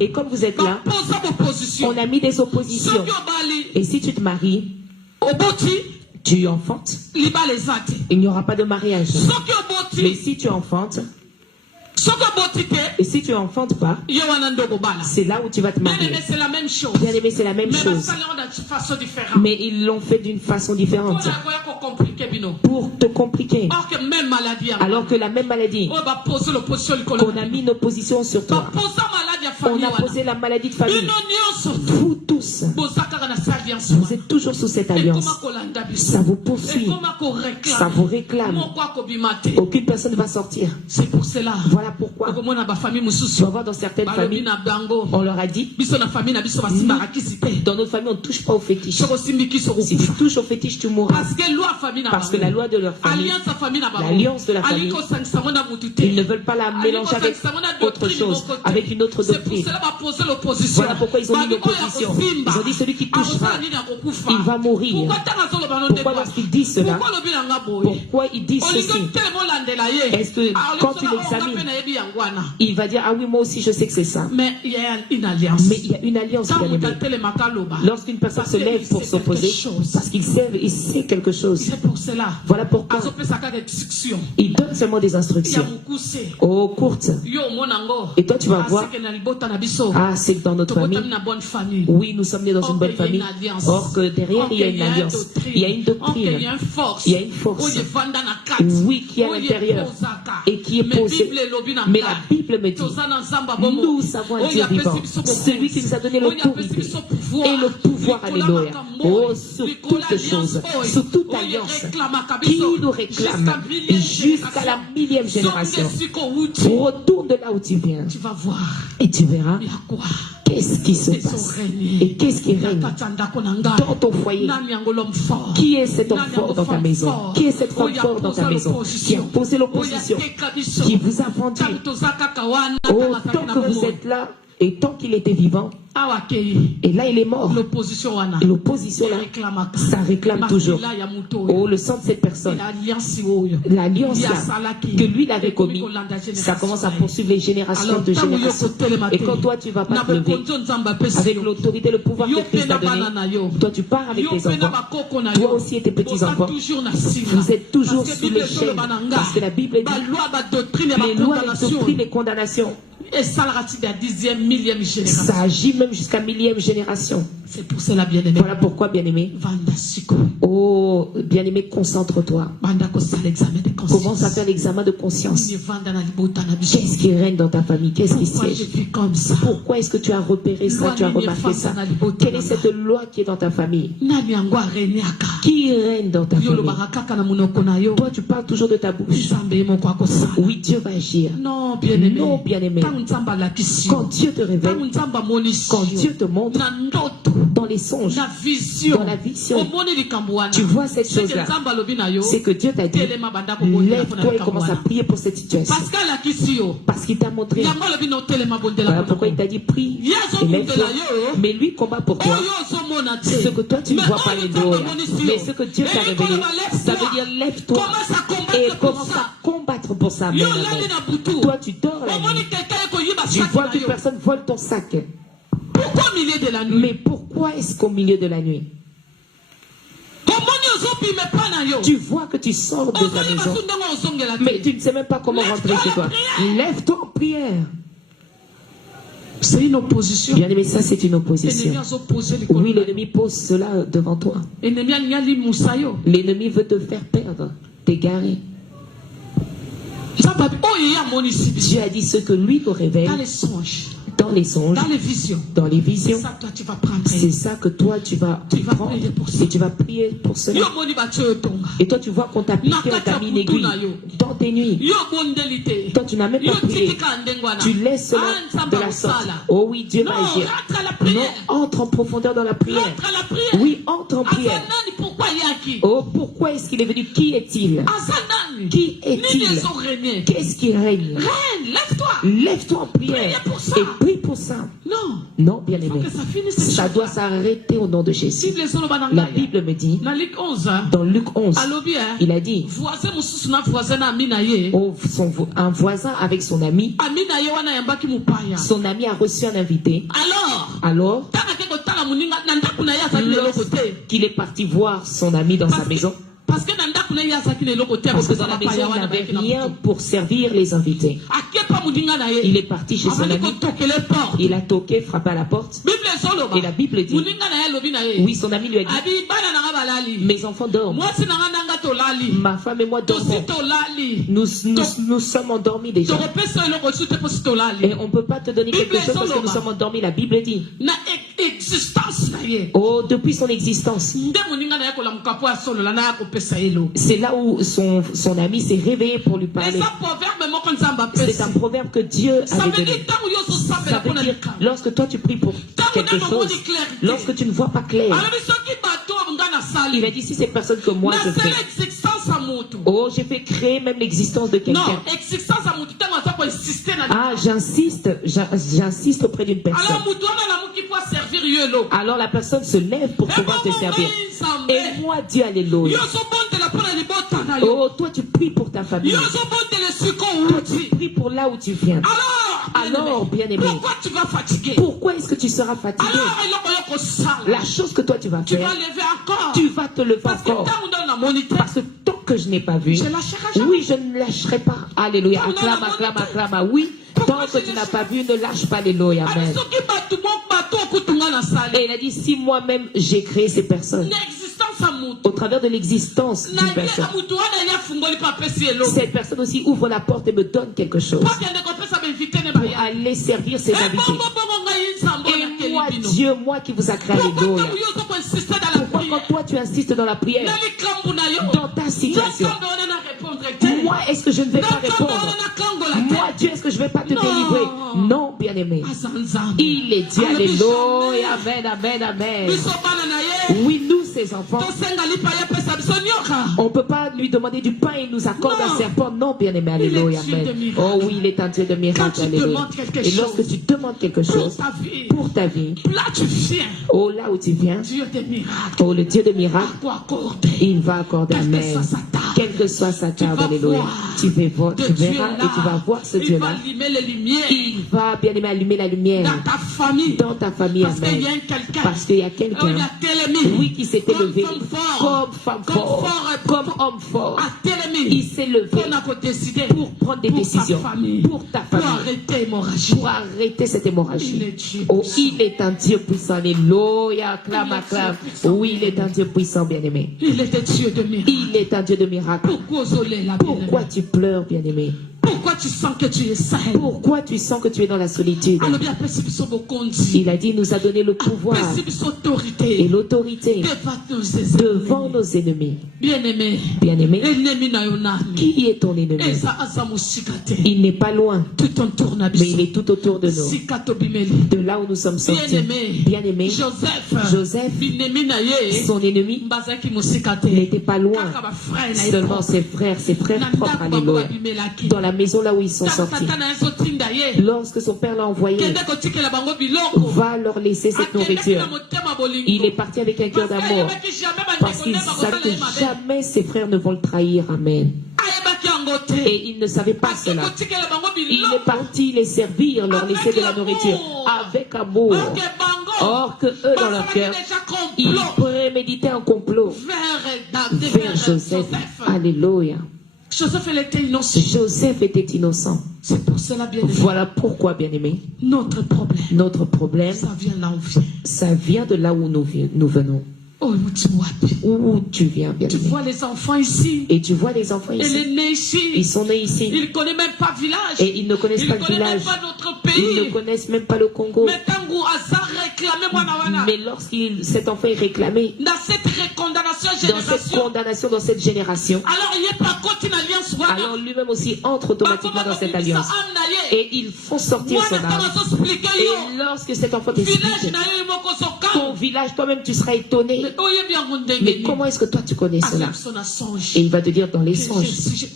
Et comme vous êtes là, on a mis des oppositions. Et si tu te maries, tu enfantes, il n'y aura pas de mariage. Mais si tu enfantes, et si tu enfantes pas, c'est là où tu vas te marier. C'est la même chose. Bien-aimé, c'est la même chose. Mais ils l'ont fait d'une façon différente. Pour te compliquer. Alors que la même maladie, qu'on a mis une opposition sur toi, on a posé la maladie de famille. Vous tous, vous êtes toujours sous cette alliance. Ça vous poursuit. Ça vous réclame. Aucune personne ne va sortir. C'est pour cela. Voilà pourquoi. Tu vas voir dans certaines familles, on leur a dit, dans notre famille, on ne touche pas au fétiche. Si tu touches au fétiche, tu mourras. Parce que la loi de leur famille, l'alliance de la famille, ils ne veulent pas la mélanger avec autre chose, avec une autre doctrine. Voilà pourquoi ils ont mis l'opposition. Ils ont dit, celui qui touchera, il va mourir. Pourquoi lorsqu'ils disent cela? Pourquoi ils disent ceci? Est-ce que quand tu l'examines, il va dire, ah oui, moi aussi je sais que c'est ça. Mais il y a une alliance. Mais il y a une alliance. Lorsqu'une personne se lève pour s'opposer, parce qu'il sait quelque chose. C'est pour cela. Voilà pourquoi il donne seulement des instructions. Oh, courtes. Et toi tu vas voir, ah, c'est dans notre famille. Oui, nous sommes nés dans une bonne famille. Or que derrière il y a une alliance. Il y a une doctrine. Il y a une force. Oui, qui est à l'intérieur et qui est posée. Mais la Bible me dit, nous avons un Dieu vivant, celui qui nous a donné l'autorité et le pouvoir, alléluia, oh, sur toutes choses, sur toute alliance, qui nous réclame jusqu'à la 1000e génération. Retourne de là où tu viens. Tu vas voir. Et tu verras ya kwa qu'est-ce qui se Ils ont passe régné. et qu'est-ce qui règne Kati ndako na ngai. dans ton foyer. Nani yango l'homme fort? Qui est cet homme Nani fort yango dans ta femme maison? fort? Qui est cette femme Oyo forte dans ta aposa maison? Qui a l'opposition. posé Oyo l'opposition? ateka biso. Qui vous a vendu? Ntango toza kaka wana, Oh, ntango azalaki tant na que vous bomoi. êtes là et tant qu'il était vivant, Awa akei. et là il est mort. L'opposition wana. L'opposition là, Réclamaka. ça réclame toujours. Makila ya muto oyo. Oh, le sang de cette personne, L'alliance oyo. l'alliance Ya là, salaki. que lui il avait Ekomi commis, kolanda ça commence à génération. poursuivre les générations Alors, de ntango yo générations. kotelema Et te. quand toi tu vas pas Na te lever, bekonzo nzambe apesi avec yo. l'autorité, le pouvoir Yo que Christ pe na t'a donné, bana na yo. toi tu pars avec Yo tes pe na enfants. bakoko na Toi yo. aussi et tes petits Oza enfants. toujours na singa. Vous êtes toujours Parce que sous Bible les chaînes. ezoloba na nga. Parce que la Bible dit, Baloi, badoctrine ya les lois, les bakondamnation. doctrines, les condamnations, esalaka ti ya 10e, 1000e génération. ça agit même jusqu'à 1000e génération. C'est pour cela, bien-aimé. Voilà pourquoi, bien-aimé, Vanda siko. oh, bien-aimé, concentre-toi. Banda kosala l'examen de conscience. Commence à faire l'examen de conscience. Ni vanda na libota na biso. Qu'est-ce qui règne dans ta famille? Qu'est-ce qui Pourquoi je siège? vis comme ça? Pourquoi est-ce que tu as repéré ça? Tu as remarqué ça? Quelle est cette loi qui est dans ta famille? Nani yango arenyaka? Qui règne dans ta Yo famille? lobaka kaka na monoko na yo. Toi, tu parles toujours de ta bouche. Nzambe moko akosala. Oui, Dieu va agir. Non, bien-aimé. Non, bien-aimé. Tango nzambe alakisi yo. Quand Dieu te révèle, Tango nzambe amonisi quand yo. Dieu te montre Na ndoto. dans les songes, Na vision. dans la vision, Omoni likambo wana. tu vois cette C'est que chose-là. nzambe alobi na yo. C'est que Dieu t'a dit, Telema banda kobondela mpona lève-toi et likambo commence à wana. prier pour cette situation. Parce qu'alakisi yo. Parce qu'il t'a montré. Yango alobi na otelema bondela Voilà mpona pourquoi il kombo. t'a dit, prie Ye et azobundela lève-toi. yo. Mais lui combat pour toi. Oyo ozomona te. Ce que toi tu ne Mais vois pas, oyo les nzambe lois. amonisi yo. Mais ce que Dieu t'a Et révélé, koloba, lève-toi. ça veut dire lève-toi Commence à combattre et pour commence ça. à combattre pour ça. Yo Amen, lali amen. na butu. Toi tu dors la Omoni nuit. quelqu'un ekoyiba Tu sac vois na qu'une yo. personne vole ton sac. Pourquoi au milieu de la nuit? Mais pourquoi est-ce qu'au milieu de la nuit, Omoni ozopime pa na yo. tu vois que tu sors de ta Ozoyiba maison, su ndenge ozongela te. mais tu ne sais même pas comment rentrer chez toi? Lève-toi en prière. C'est une opposition. Bien aimé, ça c'est une opposition. Ennemi azopose Oui, likolo. l'ennemi pose cela devant toi. Ennemi alingali musa yo. L'ennemi veut te faire perdre, t'égarer. Nzambe abi oyo ye amonisi biso. Dieu a dit ce que lui nous révèle Dans les songes, dans les songes, dans les visions. dans les visions. Ça, toi, tu vas prendre. C'est ça que toi tu vas Tu vas prendre prier pour ça. et tu vas prier pour cela. Yo moni bati oyo tonga. Et toi tu vois qu'on t'a piqué, on t'a mis une aiguille dans tes nuits. Yo bondeli te. Toi tu n'as même Yo pas prié. tikika ndenge wana. Tu laisses cela Ah, de la Nzambe sorte. akosala. Oh oui, Dieu Non, va agir. rentre à la Non, prière. entre en profondeur dans la prière. Rentre à la prière. Oui, entre en prière. Asanani, pourquoi yaki? Oh, pourquoi est-ce qu'il est venu? Qui est-il? Asanani. Qui est-il? Nini ezo régner? Qu'est-ce qui règne? Reine, lève-toi. Lève-toi en prière Priez pour ça. et prie pour ça. Non. Non, bien aimé. Faut que ça finisse cette Ça chose-là. doit s'arrêter au nom de Jésus. Bible ezoloba na La ngai. Bible me dit, Na Luc 11, dans Luc 11, alobi il a dit, voisin mosusu na voisin na ami na ye. un voisin avec son ami, Ami na ye wana yambaki mopaya. son ami a reçu un invité. Alors, Alors, tanga ke kotala moninga na ndako na ye azali na eloko te. qu'il est parti voir son ami dans sa maison, Parce que na ndako na ye azalaki na eloko te. parce que dans Akozala la maison, mapaya il wana n'avait bayaki na rien butu. pour servir les invités. Akepa moninga na ye. Il est parti chez son Avandi ami, kotokele porte. il a toqué, frappé à la porte, Bible ezoloba. et la Bible dit, Moninga na ye alobi na ye. oui, son ami lui a dit, Abi bana na nga balali. mes enfants dorment, Mwasi na nga nanga tolali. ma femme et moi Tosi dormons, tolali. nous sommes endormis déjà. Tokopesa eloko su te po si tolali. Et on ne peut pas te donner quelque chose parce que nous sommes endormis. La Bible dit, Na existence na ye. oh, depuis son existence, Nde moninga na ye kolamuka po asolola na ya kopesa eloko. c'est là où son ami s'est réveillé pour lui parler. Eza proverbe moko nzambe C'est apesi. un proverbe que Dieu Ça avait veut dire donné. ntango yo ozosambela Ça mpo veut na dire, likambo. lorsque toi tu pries pour quelque chose, lorsque tu ne vois pas clair, alobi soki bato nga il a nasali dit, si c'est personne que moi je nasala fais, existence ya moto. oh, j'ai fait créer même l'existence de Non, quelqu'un. existence ya moto ntango aza koinsiste na Ah, j'insiste auprès d'une personne. alors moto wana alamuki po aservir yo eloko. Alors la personne se lève pour pouvoir te servir. Et moi, Dieu, Yo alléluia. ozobondela mpo na libota na yo. Oh, toi tu pries pour ta famille. Yo ozobondela esika Toi tu outi. pries pour là où tu viens. Alors, bien-aimé, pourquoi tu vas fatiguer? pourquoi est-ce que tu seras fatigué? Alors eloko yo kosala. La chose que toi tu vas Tu vas faire, lever encore. tu vas te lever Parce que encore. ntango ndalo na moni te. Parce que tant que je n'ai pas vu, Je lâcherai jamais. oui, je ne lâcherai pas. Alléluia. Acclame, acclame, acclame. Oui, tant que tu n'as pas vu, ne lâche pas. Alléluia. Abi Amen. soki bato moko bato okutunga na sali. Et il a dit, si moi-même j'ai créé ces personnes, Na existence ya moto. au travers de l'existence Na d'une ye personne, moto wana ye afungoli mpo apesi eloko. cette personne aussi ouvre la porte et me donne quelque chose Po akende kopesa bainvite ne pour baya. aller servir ses invités. Bongo ngai nzambe Et moi, nakeli bino. Dieu, moi qui vous a créé, Pourquoi Alléluia. ntango yo ozokoinsiste dans la Pourquoi quand prière? toi tu insistes dans la prière, Na likambo na yo. dans ta situation, Nzambe wana na répondre te. moi est-ce que je ne vais pas Nzambe répondre? wana na kangola Moi, Dieu, est-ce que je ne vais pas te délivrer? Non, bien-aimé. Il est Dieu. Alléluia. Amen, amen, amen. Oui, nous, ses enfants, on ne peut pas lui demander du pain, il nous accorde un serpent. Non, bien-aimé, alléluia, amen. Oh oui, il est un Dieu de miracle, alléluia. Et lorsque tu demandes quelque chose pour ta vie, là tu viens, oh là où tu viens, Dieu de miracle, oh le Dieu de miracle, il va accorder, quelle que amen. soit sa taille, Quelle que soit sa taille, alléluia. Tu verras et tu vas voir ce il va Dieu-là. allumer les lumières Il va, bien-aimé, allumer la lumière dans ta famille. dans ta famille, Parce qu'il amen. y a quelqu'un, Parce qu'il y a il quelqu'un, a télémis, oui, qui s'est élevé comme femme comme femme fort, comme homme fort. a télémis, Il s'est levé pour décider, pour prendre des décisions pour ta pour famille, arrêter l'hémorragie. pour arrêter cette Il hémorragie. est Dieu. Oh, il est un Dieu puissant, alléluia, acclame, acclame. Oui, il est un Dieu puissant, bien-aimé. Il est Dieu de miracle. Il est un Dieu de miracle. Pourquoi oser la Pourquoi tu pleures, bien-aimé? Pourquoi tu sens que tu es seul? Pourquoi tu sens que tu es dans la solitude? Alors bien, autorité Il a dit, il nous a donné le pouvoir et l'autorité devant nos ennemis. Bien-aimé, Bien-aimé, ennemi na yonani. qui est ton ennemi? Eza azamusikate. Il n'est pas loin, Tout entoure na mais il biso. est tout autour de nous. Sikato bimeli. De là où nous sommes sortis. Bien-aimé. Bien-aimé, Joseph. Binemi na ye. son ennemi Mbazaki musikate. n'était pas loin. Kaka ba frère na ye. Seulement ses frères Na propres, ndako bango alléluia. babimelaki. Dans la maison là où ils sont Tata sortis. tata na yeso tinda ye. Lorsque son père l'a envoyé, Kende kotikela bango biloko. va leur laisser cette Akendeki nourriture. na motema bolingo. Il est parti avec un cœur Parce d'amour. qu'ayebaki jamais Parce bandeko qu'il nde savait bakosala que ye mabe. jamais ses frères ne vont le trahir. Amen. Ayebaki yango te. Et il ne savait pas Parce que cela. kotikela bango Il est biloko. parti les servir, leur Avec laisser de la l'amour. nourriture avec amour. Or que bango. Or que eux, dans leur cœur, ils préméditaient un complot vers Joseph. Alléluia. Joseph, elle était innocent. Joseph était innocent. C'est pour cela, bien aimé. Voilà pourquoi, bien-aimé, Notre problème, notre problème, ça vient là où vient. ça vient de là où nous venons. Oh, tu vois. Où tu viens, Tu bien-aimé. vois les enfants ici. Et tu vois les enfants Elle ici. est née ici. Ils sont nés ici. Ils ne connaissent même pas le village. Et ils ne connaissent Ils pas ne le connaissent même village. pas notre Ils ne pays. connaissent même pas le Congo. Mais Tango Asa réclamé moi nawana. Mais lorsqu'il cet enfant est réclamé Dans cette recondamnation dans cette génération. condamnation, dans cette génération, Alors il est pas contre une alliance wana. alors lui-même aussi entre automatiquement dans cette alliance. Et ils font sortir son âme. Et lorsque cet enfant t'explique, ton village, toi-même tu seras étonné. Mais comment est-ce que toi tu connais cela? Et il va te dire dans les songes.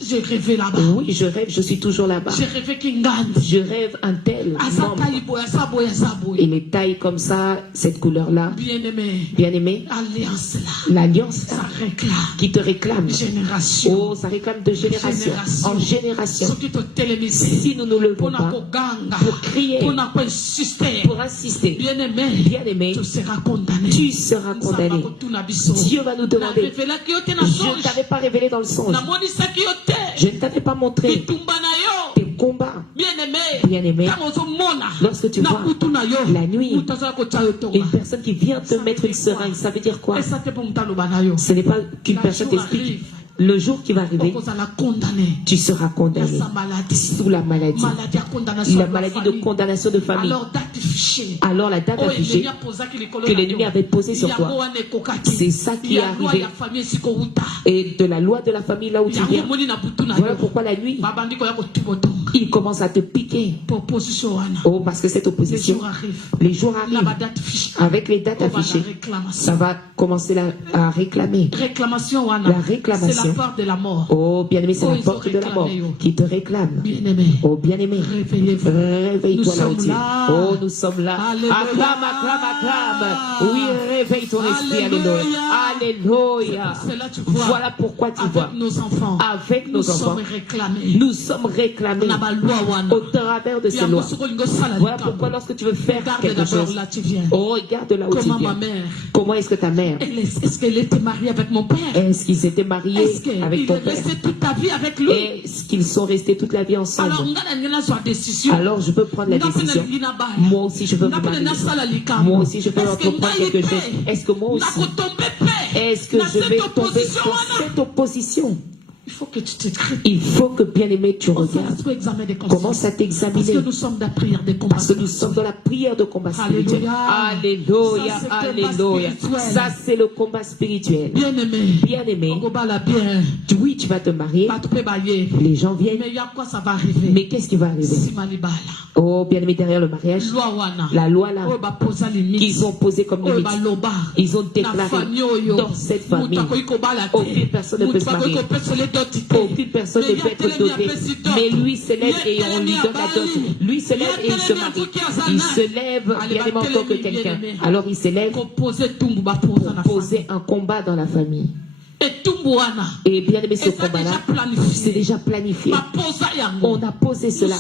J'ai rêvé là-bas. Oui, je rêve, je suis toujours là-bas. J'ai rêvé qu'Ingand. Je rêve un tel membre. Et les tailles comme ça, cette couleur-là, Bien-aimé, bien-aimé, alliance là, l'alliance ça réclame. qui te réclame. Génération. Oh, ça réclame de génération en génération. Ce qui te télémise. Si nous nous levons Pour pas pour crier, pour insister. pour insister, Bien-aimé, bien-aimé, tu seras condamné. tu seras condamné. Dieu va nous demander, je ne t'avais pas révélé dans le songe, je ne t'avais pas montré tes combats. Bien-aimé, lorsque tu vois la nuit une personne qui vient te mettre une seringue, ça veut dire quoi? Ce n'est pas qu'une personne t'explique. Le jour qui va arriver, tu seras condamné sous la maladie. La maladie de condamnation de famille. Alors la date affichée que l'ennemi avait posée sur toi, c'est ça qui est arrivé. Et de la loi de la famille là où tu viens, voilà pourquoi la nuit, il commence à te piquer. Oh, parce que cette opposition, les jours arrivent. Avec les dates affichées, ça va commencer à réclamer. La réclamation. C'est la porte de la mort. Oh, bien-aimé, c'est Oh, la ils porte ont de la mort réclamé, oh. qui te réclame. Bien-aimé, Oh, bien-aimé, réveillez-vous. réveille-toi Nous là où sommes tu es. là. Oh, nous sommes là. Alléluia. Acclame, acclame, acclame. Oui, réveille ton esprit. Alléluia. Alléluia. C'est là tu vois. Voilà pourquoi tu Avec vois. nos enfants. Avec Nous nos sommes enfants, réclamés. nous sommes réclamés On a pas loi wana. au travers de ces lois. Voilà pourquoi lorsque tu veux faire Regarde quelque d'abord chose, là tu viens. oh, regarde là où tu Comment ma viens. mère, Comment est-ce que ta mère, est-ce qu'elle était mariée avec mon père? est-ce qu'ils étaient mariés Est-ce qu'il avec ton est père? resté toute ta vie avec lui? Est-ce qu'ils sont restés toute la vie ensemble? Alors, on a une décision. Alors je peux prendre la décision. Moi aussi je veux me marier. Moi aussi je peux entreprendre quelque chose. Est-ce que moi aussi, est-ce que je vais tomber dans cette opposition? Il faut que tu t'écris. Il faut que, bien-aimé, tu regardes. Commence à t'examiner. Parce que nous sommes dans la prière de combat. Parce que nous sommes dans la prière de combat spirituel. Alléluia, alléluia. Ça, c'est le combat spirituel. Bien-aimé. Bien-aimé. Oui, tu vas te marier. Les gens viennent. Mais il y a quoi ça va arriver? Mais qu'est-ce qui va arriver? Oh, bien-aimé, derrière le mariage, la loi là, qu'ils ont posé comme limite, ils ont déclaré dans cette famille, aucune personne ne peut se marier, aucune personne ne peut être dotée. Mais lui se lève et on lui donne la dot. Lui se lève et il se marie. Il se lève, bien-aimé, en tant que quelqu'un. Alors il se lève pour poser un combat dans la famille. Et bien aimé, ce combat-là, c'est déjà planifié. On a posé cela.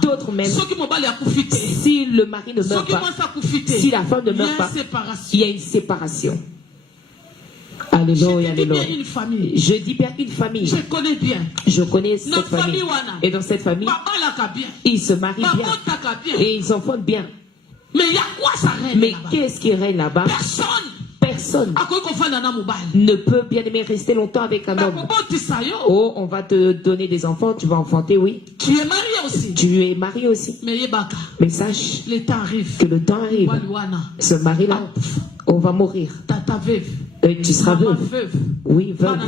D'autres même, si le mari ne meurt pas, si la femme ne meurt pas, il y a une séparation. Alléluia, alléluia. Je dis bien une famille. Je connais bien. Je connais cette famille. Et dans cette famille, ils se marient bien. Et ils s'enfantent bien. Mais il y a quoi ça règne? Mais qu'est-ce qui règne là-bas? Personne ne peut, bien aimer, rester longtemps avec un homme. Oh, on va te donner des enfants, tu vas enfanter, oui. Tu es marié aussi. Tu es marié aussi. Mais sache que le temps arrive. Ce mari-là, on va mourir. Et tu seras veuve. Oui, veuve.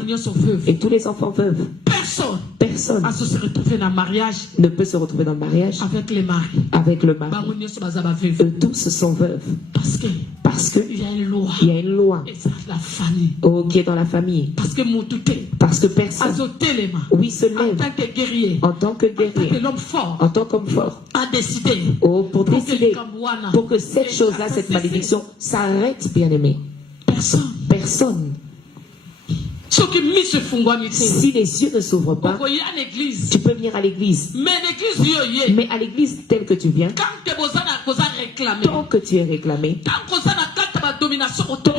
Et tous les enfants veuves. Personne ne peut se retrouver dans le mariage avec le mari. Eux tous sont veuves. Parce que il y a une loi qui est dans la famille. Parce que personne, oui, se lève en tant que guerrier, en tant qu'homme fort, pour décider, pour que cette chose-là, cette malédiction s'arrête, bien aimé. Personne. Si les yeux ne s'ouvrent pas, tu peux venir à l'église. Mais à l'église telle que tu viens, tant que tu es réclamé, tant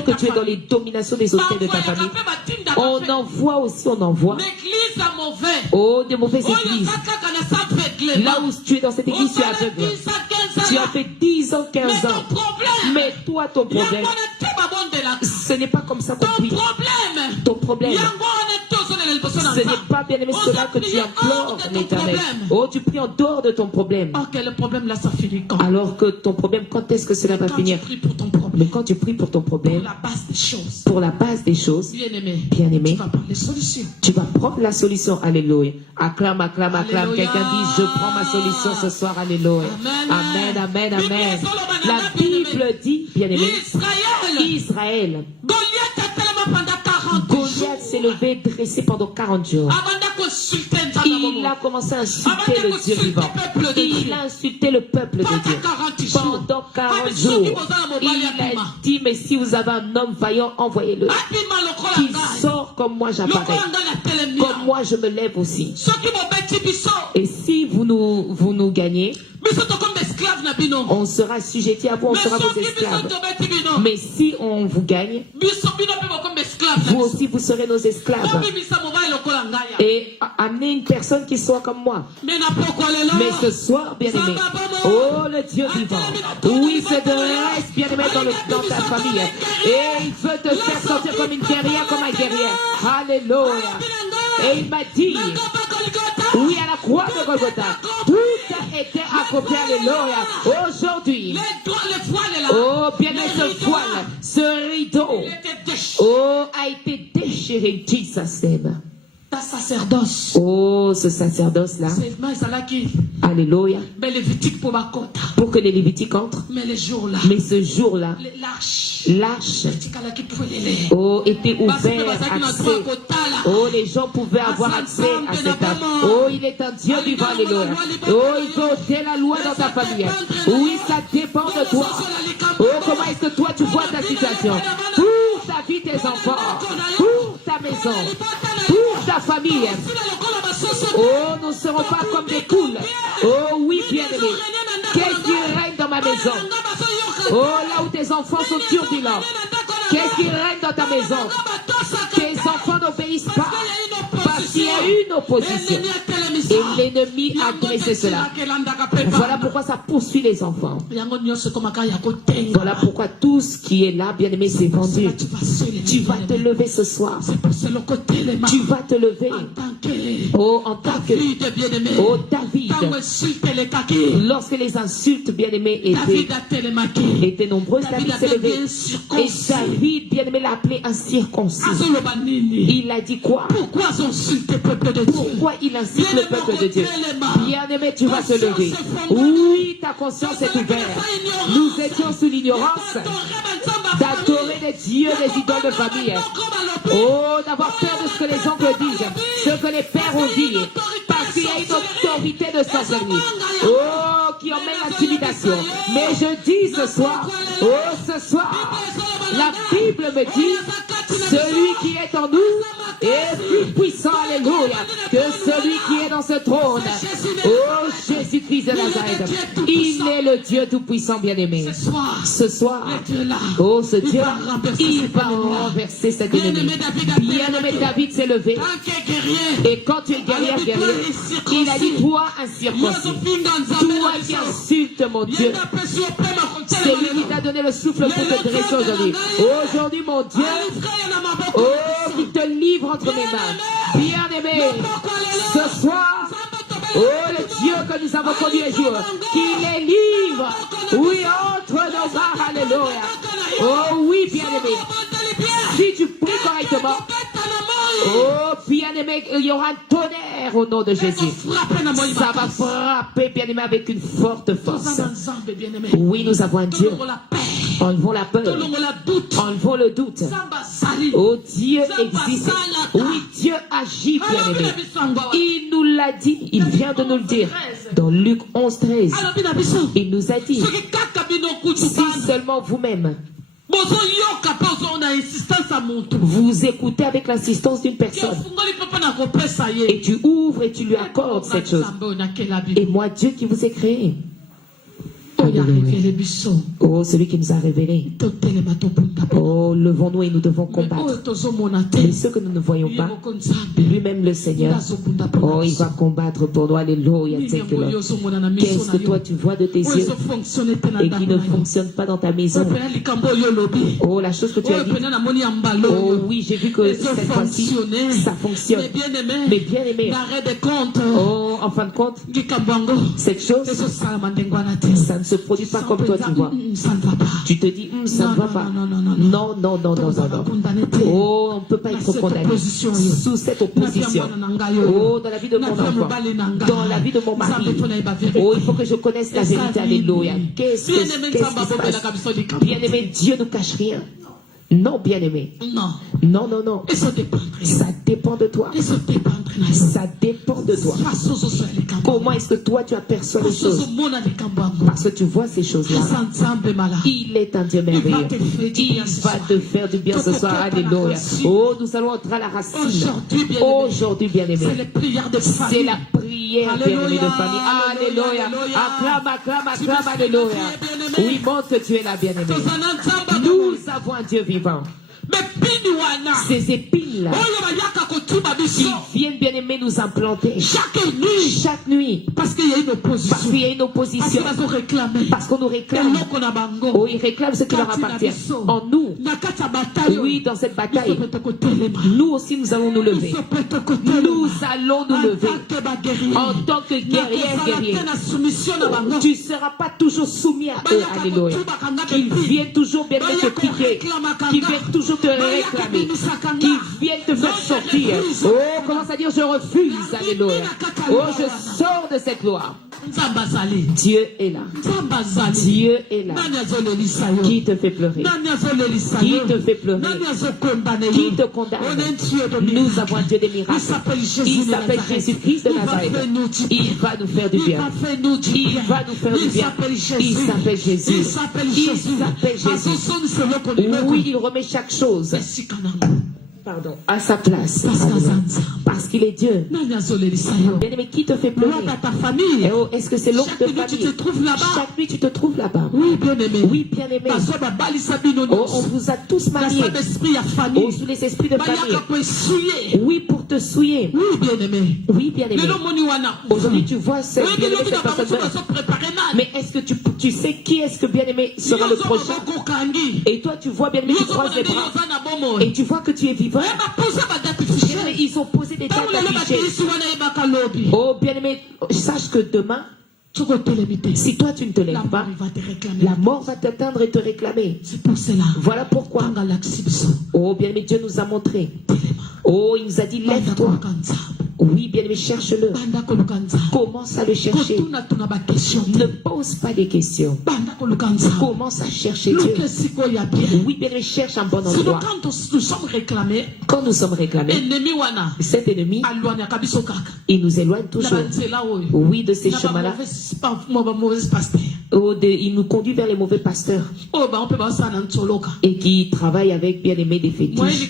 que tu es dans les dominations des autels de ta famille, on envoie aussi, oh, de mauvaises églises. Là où tu es dans cette église, tu es aveugle. Tu as fait 10 ans, 15 ans. Mais toi, ton problème, ce n'est pas comme ça qu'on prie. Ton problème, ce n'est pas, bien aimé, cela que tu implores l'Éternel. Oh, tu pries en dehors de ton problème. Le problème là, ça finit quand? Alors que ton problème, quand est-ce que cela va finir? Mais quand tu pries pour ton problème, pour la base des choses, bien aimé, tu vas prendre la solution. Alléluia. Acclame, acclame, acclame. Quelqu'un dit, je prends ma solution ce soir. Alléluia. Amen, amen, amen. La Bible dit, bien aimé, Israël, Goliath s'est levé, dressé pendant 40 jours. Il a commencé à insulter le Dieu vivant. Il a insulté le peuple de Dieu. Pendant 40 jours, il a dit, mais si vous avez un homme vaillant, envoyez-le. Qu'il sort comme moi j'apparais. Comme moi je me lève aussi. Et si vous nous gagnez, on sera assujetti à vous, on sera vos esclaves. Mais si on vous gagne, vous aussi vous serez nos esclaves. Et amenez une personne qui soit comme moi. Mais ce soir, bien aimé, oh le Dieu vivant, oui, c'est de reste, bien aimé, dans ta famille. Et il veut te faire sentir comme une guerrière, comme un guerrier. Alléluia. Et il m'a dit, oui, à la croix de Golgotha, tout a été accompli. Alléluia. Aujourd'hui, oh, bien aimé, ce voile, ce rideau, oh, a été déchiré, dit sa sème. Ta sacerdoce. Oh, ce sacerdoce-là. Alléluia. Pour que les Lévitiques entrent. Mais ce jour-là, l'arche, oh, était ouvert, accès. Oh, les gens pouvaient avoir accès à cette arche. Oh, il est un Dieu vivant, alléluia. Oh, il veut ôter la loi dans ta famille. Oui, ça dépend de toi. Oh, comment est-ce que toi tu vois ta situation? Pour ta vie, tes enfants. Pour ta maison. Pour ta famille. Oh, nous ne serons pas comme des poules. Oh oui, bien aimé. Qu'est-ce qui règne dans ma maison? Oh, là où tes enfants sont turbulents. Qu'est-ce qui règne dans ta maison? Tes enfants n'obéissent pas. Parce qu'il y a une opposition. Et l'ennemi agressait cela. Voilà pourquoi ça poursuit les enfants. Voilà pourquoi tout ce qui est là, bien aimé, c'est vendu. Tu vas te lever ce soir. Tu vas te lever. Oh, en tant que oh, David. Lorsque les insultes, bien aimés, étaient nombreuses, David s'est levé. Et David, bien aimé, l'a appelé un circoncis. Il a dit quoi? Pourquoi il insulte le peuple de Dieu? Bien aimé, tu vas te lever. Oui, ta conscience est ouverte. Nous étions sous l'ignorance d'adorer des dieux, des idoles de famille. Oh, d'avoir peur de ce que les oncles disent, ce que les pères ont dit, parce qu'il y a une autorité de sorcellerie, oh, qui emmène l'intimidation. Mais je dis ce soir, oh, ce soir, la Bible me dit, celui qui est en nous est plus puissant, alléluia, que celui qui est dans ce trône. Oh, Jésus-Christ de Nazareth, il est le Dieu tout-puissant, bien-aimé. Ce soir, oh, ce Dieu, il va renverser cet ennemi. Bien-aimé, David s'est levé. Et quand tu es guerrier, il a dit, toi, un circoncis, toi qui insultes mon Dieu, c'est lui qui t'a donné le souffle pour te dresser aujourd'hui. Aujourd'hui, mon Dieu, oh, qui te livre entre mes mains. Bien-aimé, ce soir, oh, le Dieu que nous avons connu un jour, qui les livre, oui, entre nos mains, alléluia. Oh oui, bien-aimé, si tu pries correctement, oh, bien-aimé, il y aura un tonnerre au nom de Jésus. Ça va frapper, bien-aimé, avec une forte force. Oui, nous avons un Dieu. Enlevons la peur. Enlevons le doute. Oh, Dieu existe. Oui, Dieu agit, bien-aimé. Il nous l'a dit. Il vient de nous le dire. Dans Luc 11:13. Il nous a dit, si seulement vous-même, vous écoutez avec l'insistance d'une personne et tu ouvres et tu lui accordes cette chose. Et moi, Dieu qui vous ai créé. Oh, celui qui nous a révélé. Oh, levons-nous et nous devons combattre. Mais ceux que nous ne voyons pas, lui-même le Seigneur, oh, il va combattre pour nous. Alléluia. Qu'est-ce que toi tu vois de tes yeux et qui ne fonctionne pas dans ta maison? Oh, la chose que tu as dit. Oh oui, j'ai vu que cette fois-ci, ça fonctionne. Mais bien aimé, oh, en fin de compte, cette chose, ça ne se produit pas comme toi tu vois. Tu te dis, ça ne va pas. Non. Oh, on ne peut pas être condamné sous cette opposition. Oh, dans la vie de mon enfant, dans la vie de mon mari. Oh, il faut que je connaisse la vérité. Alléluia. Qu'est-ce qui se passe? Bien-aimé, Dieu ne cache rien. Non, bien-aimé. Non. Ça dépend de toi. Ça dépend de toi. Comment est-ce que toi tu aperçois les choses? Parce que tu vois ces choses-là. Il est un Dieu merveilleux. Il va te faire du bien ce soir. Alléluia. Oh, nous allons entrer à la racine. Aujourd'hui, bien-aimé, c'est la prière, bien-aimé, de famille. Alléluia. Acclame, alléluia. Oui, montre que tu es là, bien-aimé. Nous avons un Dieu vivant. Ces épines-là qui viennent, bien aimé, nous implanter chaque nuit parce qu'il y a une opposition, parce qu'on nous réclame. Oh, ils réclament ce qui leur appartient en nous. Oui, dans cette bataille, nous aussi nous allons nous lever. Nous allons nous lever en tant que guerrier. Oh, tu ne seras pas toujours soumis à eux. Alléluia. Qu'ils viennent toujours bien te piquer, qu'ils viennent toujours te réclamer, qui viennent te faire sortir. Oh, commence à dire je refuse. Alléluia. Oh, je sors de cette loi. Dieu est là. Dieu est là. Qui te fait pleurer? Qui te fait pleurer? Qui te condamne? Nous avons un Dieu des miracles. Il s'appelle Jésus-Christ de Nazareth. Il va nous faire du bien. Il va nous faire du bien. Il s'appelle Jésus. Il s'appelle Jésus. Oui, il remet chaque chose, pardon, à sa place. Parce qu'il est Dieu. Nani azolelisa yo? Bien-aimé, qui te fait pleurer? L'homme à ta famille. Eh oh, est-ce que c'est l'oncle Chaque de nuit, tu famille? te trouves là-bas. Chaque nuit, tu te trouves là-bas. Oui, bien-aimé. Oui, bien-aimé. Bazo babalisa bino Oh, nyonso. on vous a tous Na mariés. Saint-Esprit ya famille. Oh, sous les esprits de famille. Bayaka koesouiller. Oui, pour te souiller. Oui, bien-aimé. Oui, bien-aimé. Lelo moni wana. Aujourd'hui, tu vois cette, Oui, bien-aimé, bien-aimé, cette personne na meurt. bazo préparer nani. Mais est-ce que tu sais qui est-ce que bien-aimé sera le prochain? Et toi, tu vois bien-aimé, tu croises les bras. Et tu vois que tu es vivant. Bien-aimé, ils ont posé des dates affichées. Oh, bien-aimé, sache que demain, si toi tu ne te lèves pas, la mort va t'atteindre et te réclamer. C'est pour cela. Voilà pourquoi. Oh, bien-aimé, Dieu nous a montré. Oh, il nous a dit, lève-toi. Oui, bien-aimé, cherche-le. Commence à le chercher. Ne pose pas des questions. Commence à chercher Dieu. Oui, bien-aimé, cherche un bon endroit. Quand nous sommes réclamés, Quand nous sommes réclamés, cet ennemi, il nous éloigne toujours. Oui, de ces chemins-là. Oh, il nous conduit vers les mauvais pasteurs. Et qui travaillent avec bien-aimé des fétiches.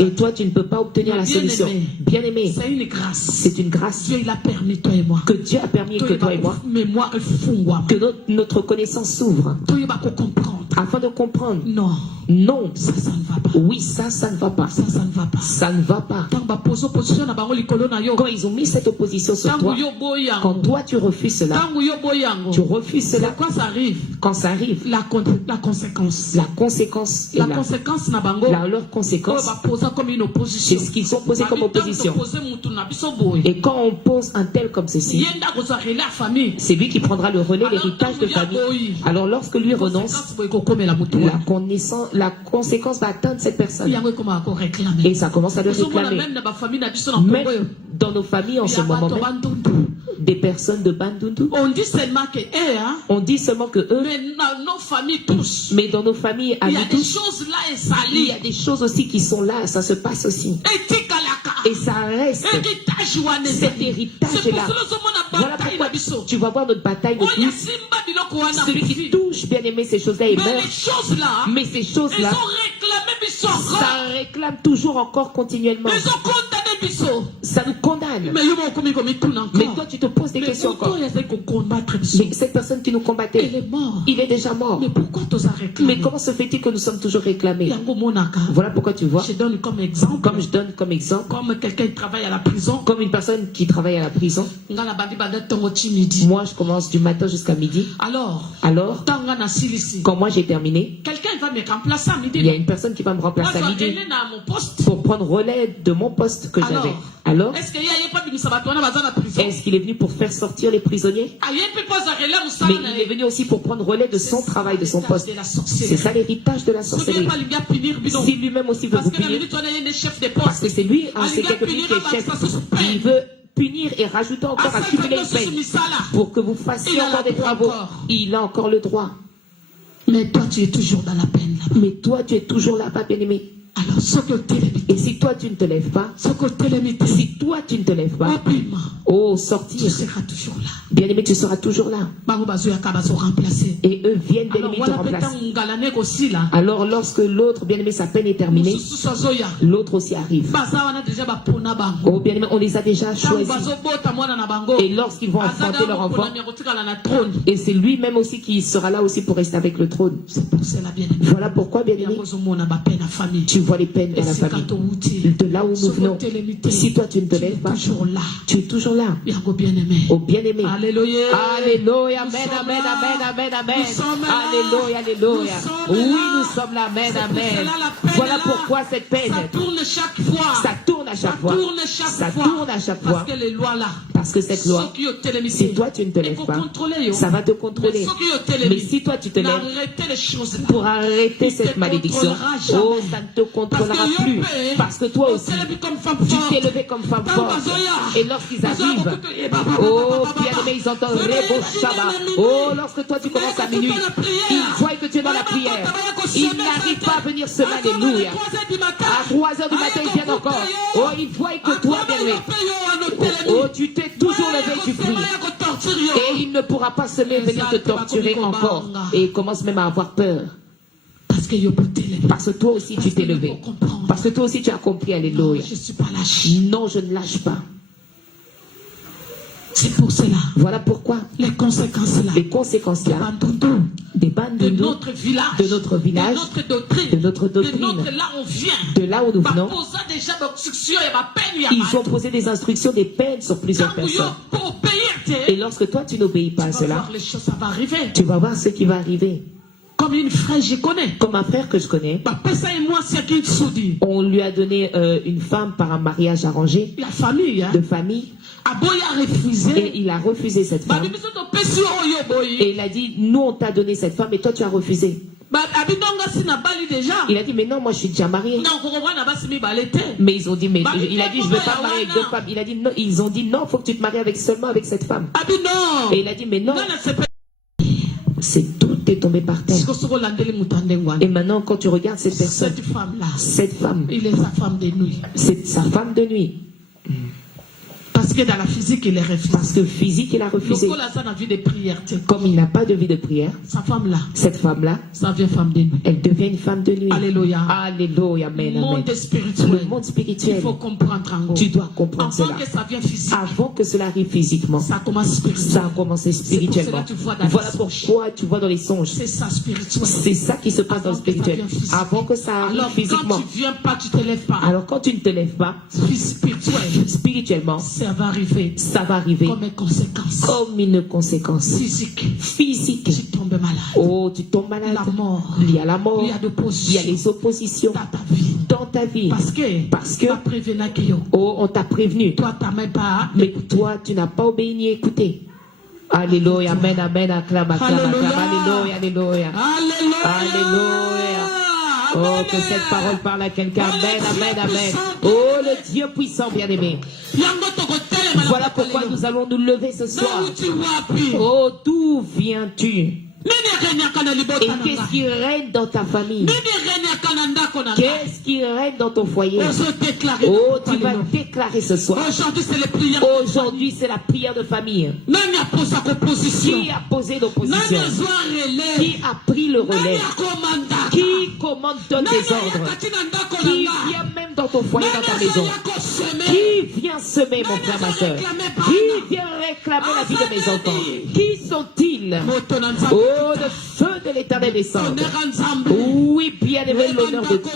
Et toi, tu ne peux pas obtenir la solution. Bien-aimé, c'est une grâce. c'est une grâce Dieu, il a permis toi et moi. que Dieu a permis que toi et moi, que notre connaissance s'ouvre afin de comprendre. Non, Non, ça ne va pas. oui, ça ne va pas. Ça ne va pas. Ça ne va pas. Quand ils ont mis cette opposition sur toi, quand toi tu refuses cela, tu refuses c'est cela. quoi ça arrive? Quand ça arrive, La conséquence. la conséquence est La là. conséquence na bango. Leur conséquence, Comme une opposition. c'est ce qu'ils ont posé comme opposition. Et quand on pose un tel comme ceci, c'est lui qui prendra le relais, l'héritage de famille. Alors lorsque lui renonce, la conséquence va atteindre cette personne. Et ça commence à le réclamer. Même dans nos familles en ce moment même, des personnes de Bandundu, on dit seulement que on dit seulement que eux, mais dans nos familles tous, mais dans nos familles, à il y a nous des tous, choses là et il salies. y a des choses aussi qui sont là, ça se passe aussi. Et ça reste. Cet héritage est là. Voilà pourquoi tu vas voir notre bataille de tous. Celui qui touche, bien aimé, ces choses-là, il meurt. Mais ces choses-là, ça réclame toujours encore continuellement. Ça nous condamne. Mais toi, tu te poses des questions encore. Mais cette personne qui nous combattait, il est déjà mort. Mais pourquoi tu as réclamé? Mais comment se fait-il que nous sommes toujours réclamés? Voilà Voilà pourquoi tu vois, je donne comme exemple. comme je donne comme exemple, Comme quelqu'un qui travaille à la prison. comme une personne qui travaille à la prison. Moi, je commence du matin jusqu'à midi. Alors, Alors, quand moi j'ai terminé, quelqu'un va me remplacer à midi. il y a une personne qui va me remplacer à midi mon poste. pour prendre relais de mon poste que j'avais. Alors, Est-ce qu'il y a pas de prison? est-ce qu'il est venu pour faire sortir les prisonniers? Mais il est venu aussi pour prendre relais de son travail, de son poste. C'est ça l'héritage de la sorcellerie. Si lui-même aussi veut vous punir, parce que c'est lui, c'est quelqu'un qui est chef, il veut punir et rajouter encore, accumuler une peine pour que vous fassiez encore des travaux. Il a encore le droit. Mais toi, tu es toujours dans la peine là-bas. Mais toi, tu es toujours là-bas, bien-aimé. Alors, ce que Et si toi, tu ne te lèves pas, si toi, tu ne te lèves pas, oh, tu sortir, seras toujours là. bien-aimé, tu seras toujours là. Et eux viennent, bien-aimé, te remplacer. Alors, lorsque l'autre, bien-aimé, sa peine est terminée, l'autre aussi arrive. Oh, bien-aimé, on les a déjà choisis. Et lorsqu'ils vont enfanter leur enfant, et c'est lui-même aussi qui sera là aussi pour rester avec le trône. C'est pour cela, bien-aimé. Voilà pourquoi, bien-aimé, tu vois les peines dans la famille. De là où nous venons. Si toi, tu ne te lèves pas, tu es toujours là. Oh, bien-aimé. Alléluia. Alléluia. Amen, amen, amen, amen, amen. Alléluia, alléluia. Oui, nous sommes là. Amen, amen. Voilà pourquoi cette peine, Ça tourne chaque fois. ça tourne à chaque fois. Ça tourne à chaque fois. Parce que les lois là, Parce que cette loi, si toi, tu ne te lèves pas, ça va te contrôler. Mais si toi, tu te lèves pour arrêter cette malédiction, oh, ça ne te contrôlera plus. Parce que toi aussi, tu t'es levé comme femme forte. Et lorsqu'ils arrivent, oh, bien-aimé, ils entendent Rebo Shaba. Oh, lorsque toi tu commences à minuit, ils voient que tu es dans la prière. Ils n'arrivent pas à venir se mettre. Alléluia. À 3 heures du matin, ils viennent encore. Oh, ils voient que toi, bien-aimé, oh, tu t'es toujours levé, tu pries. Et il ne pourra pas se lever, venir te torturer encore. Et il commence même à avoir peur. Parce que yo peut t'élever. Parce que toi aussi tu t'es levé. Parce que toi aussi tu as compris, alléluia. Je ne suis pas lâche. Non, je ne lâche pas. C'est pour cela. Voilà pourquoi Les conséquences là. les conséquences là, des bandes De de notre village. de notre village, De notre doctrine. de notre doctrine, De notre là on vient. de là où nous venons, Déjà d'instruction et ma peine. ils ont posé des instructions, des peines sur plusieurs personnes. Pour payer. Et lorsque toi tu n'obéis pas à Tu vas cela, voir les choses, ça va arriver. tu vas voir ce qui va arriver. Comme une frère, je connais. Comme un frère que je connais, Ça et moi, c'est qui soudi. on lui a donné une femme par un mariage arrangé La famille, hein. de famille, Aboya refusé. et il a refusé cette femme. Et il a dit, nous on t'a donné cette femme et toi tu as refusé. Il a dit, mais non, moi je suis déjà marié. Mais ils ont dit, mais il a dit, je ne veux pas marier avec deux femmes. Il a dit, non, ils ont dit, non, il faut que tu te maries seulement avec cette femme. Et il a dit, mais non, c'est tout est tombé par terre. Et maintenant, quand tu regardes cette personne, cette femme, il est sa femme de nuit. c'est sa femme de nuit. Parce que dans la physique, il est refusé. Parce que physique, il a refusé. Comme il n'a pas de vie de prière, sa femme là, cette femme-là, ça devient femme de nuit. elle devient une femme de nuit. Alléluia. Alléluia, amen, Le amen. monde spirituel. Le monde spirituel. Il faut comprendre en gros. Tu dois comprendre Avant cela. que ça vienne physique, Avant que cela arrive physiquement, ça commence spirituel. ça a commencé spirituellement. C'est pour cela que tu vois dans les Voilà songes. pourquoi tu vois dans les songes. C'est ça spirituel. C'est ça qui se passe dans le Avant que ça spirituel. vienne physique. Avant que ça arrive Alors physiquement. quand tu viens pas, tu te lèves pas. Alors quand tu ne te lèves pas, Spirituel, spirituellement, ça va arriver ça va arriver comme une conséquence. comme une conséquence Physique. physique. Tu tombes malade. Oh, tu tombes malade. La mort. Il y a la mort. Il y a l'opposition. Il y a les oppositions Dans ta vie. dans ta vie. Parce que que, tu prévenu que yo. oh, on t'a prévenu. Toi, tu n'as même pas. Mais toi, tu n'as pas obéi ni écouté. Alléluia, amen, amen, acclame, acclame, acclame. Alléluia, alléluia. Alléluia. Oh, que cette parole parle à quelqu'un. Amen, amen, amen. Oh, le Dieu puissant, bien-aimé. Voilà pourquoi nous allons nous lever ce soir. Oh, d'où viens-tu? Et qu'est-ce qui règne dans ta famille? Qu'est-ce qui règne dans ton foyer? Oh, tu vas déclarer ce soir. Aujourd'hui, c'est la prière de famille. Qui a posé l'opposition? Qui a pris le relais? Qui commande, donne des ordres? Qui vient même dans ton foyer, dans ta maison? Qui vient semer, mon frère, ma soeur? Qui vient réclamer la vie de mes enfants? Qui sont-ils? Oh, le feu de l'éternel descend. Oui, bien aimé, l'honneur de Dieu.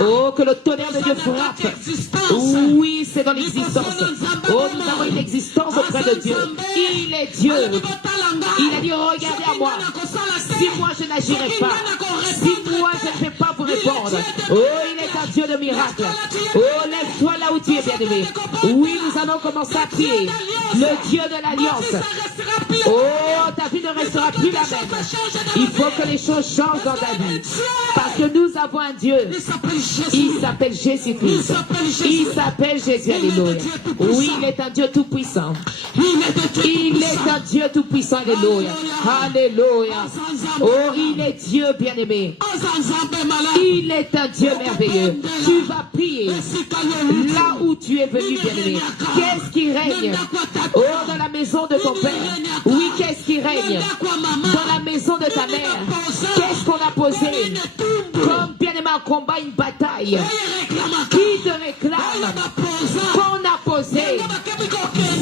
Oh, que le tonnerre de Dieu frappe. Oui, c'est dans l'existence. Oh, nous avons une existence auprès de Dieu. Il est Dieu. Il a dit, regardez à moi. Si moi je n'agirai pas, si moi je ne vais pas vous répondre. Oh, il est un Dieu de miracles. Oh, lève-toi là où tu es, bien-aimé. Oui, nous allons commencer à prier. Le Dieu de l'Alliance. Oh, ta vie ne restera plus la même. Il faut que les choses changent dans ta vie. Parce que nous avons un Dieu. Il s'appelle Jésus-Christ. Il s'appelle Jésus. Alléluia. Oui, il est un Dieu tout-puissant. Il est un Dieu tout-puissant. Alléluia. Alléluia. Oh, il est Dieu bien-aimé. Il est un Dieu merveilleux. Tu vas prier là où tu es venu, bien-aimé. Qu'est-ce qui règne? Oh, dans la maison de ton père. Oui, qu'est-ce qui règne? Dans la maison de ta mère. Qu'est-ce qu'on a posé? Comme bien-aimé un combat, une bataille. Qui te réclame? Qu'on a posé.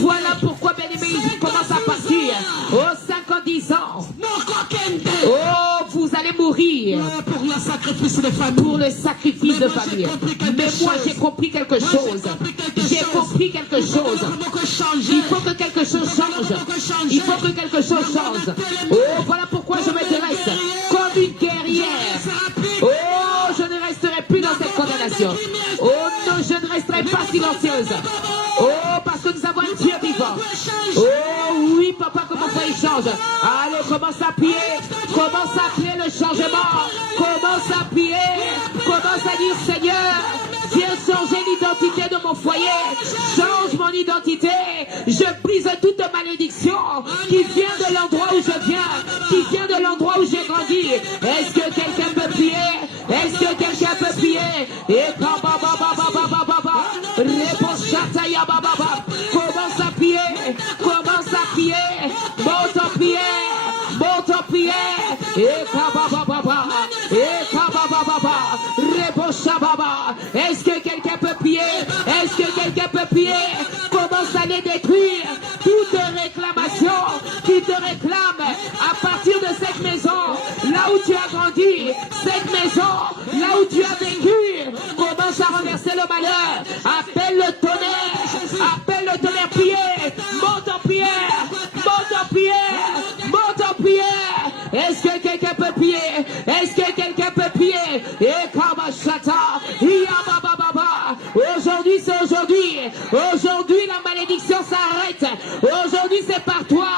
Voilà pourquoi, bien-aimé, il commence à partir. Oh, 5 ans, 10 ans. Oh, vous allez mourir pour le sacrifice de famille. pour le sacrifice de famille. Mais moi, j'ai compris quelque chose. J'ai compris quelque chose. Il faut que quelque chose change. Il faut que quelque chose change. Oh, voilà pourquoi je m'intéresse comme une guerrière. Oh, je ne resterai plus dans cette condamnation. Oh non, je ne resterai pas silencieuse. Oh, parce que nous avons un Dieu vivant. Oh oui, papa, comment ça il change? Allez, commence à prier. Commence à prier le changement. Commence à prier. Commence à dire, Seigneur, viens changer l'identité de mon foyer. Change mon identité. Je brise toute malédiction qui vient de l'endroit où je viens, qui vient de l'endroit où j'ai grandi. Est-ce que quelqu'un peut prier? Est-ce que quelqu'un peut prier? Et commence à prier. Commence à prier. Monte en prière. Monte en prière. Et Rebo Shababa. Est-ce que quelqu'un peut prier? Est-ce que quelqu'un peut prier? Commence à les détruire. Toute réclamation qui te réclame à partir de cette maison, là où tu as grandi, cette maison, là où tu as vécu, commence à renverser le malheur. Appelle le tonnerre. Appelle le tonnerre. Priez. Monte en prière. Monte en prière. Monte en prière. Est-ce que quelqu'un peut prier? Est-ce que quelqu'un peut prier? Et Kabashata, Yabababa. Aujourd'hui, c'est aujourd'hui. Aujourd'hui, la malédiction s'arrête. Aujourd'hui, c'est par toi.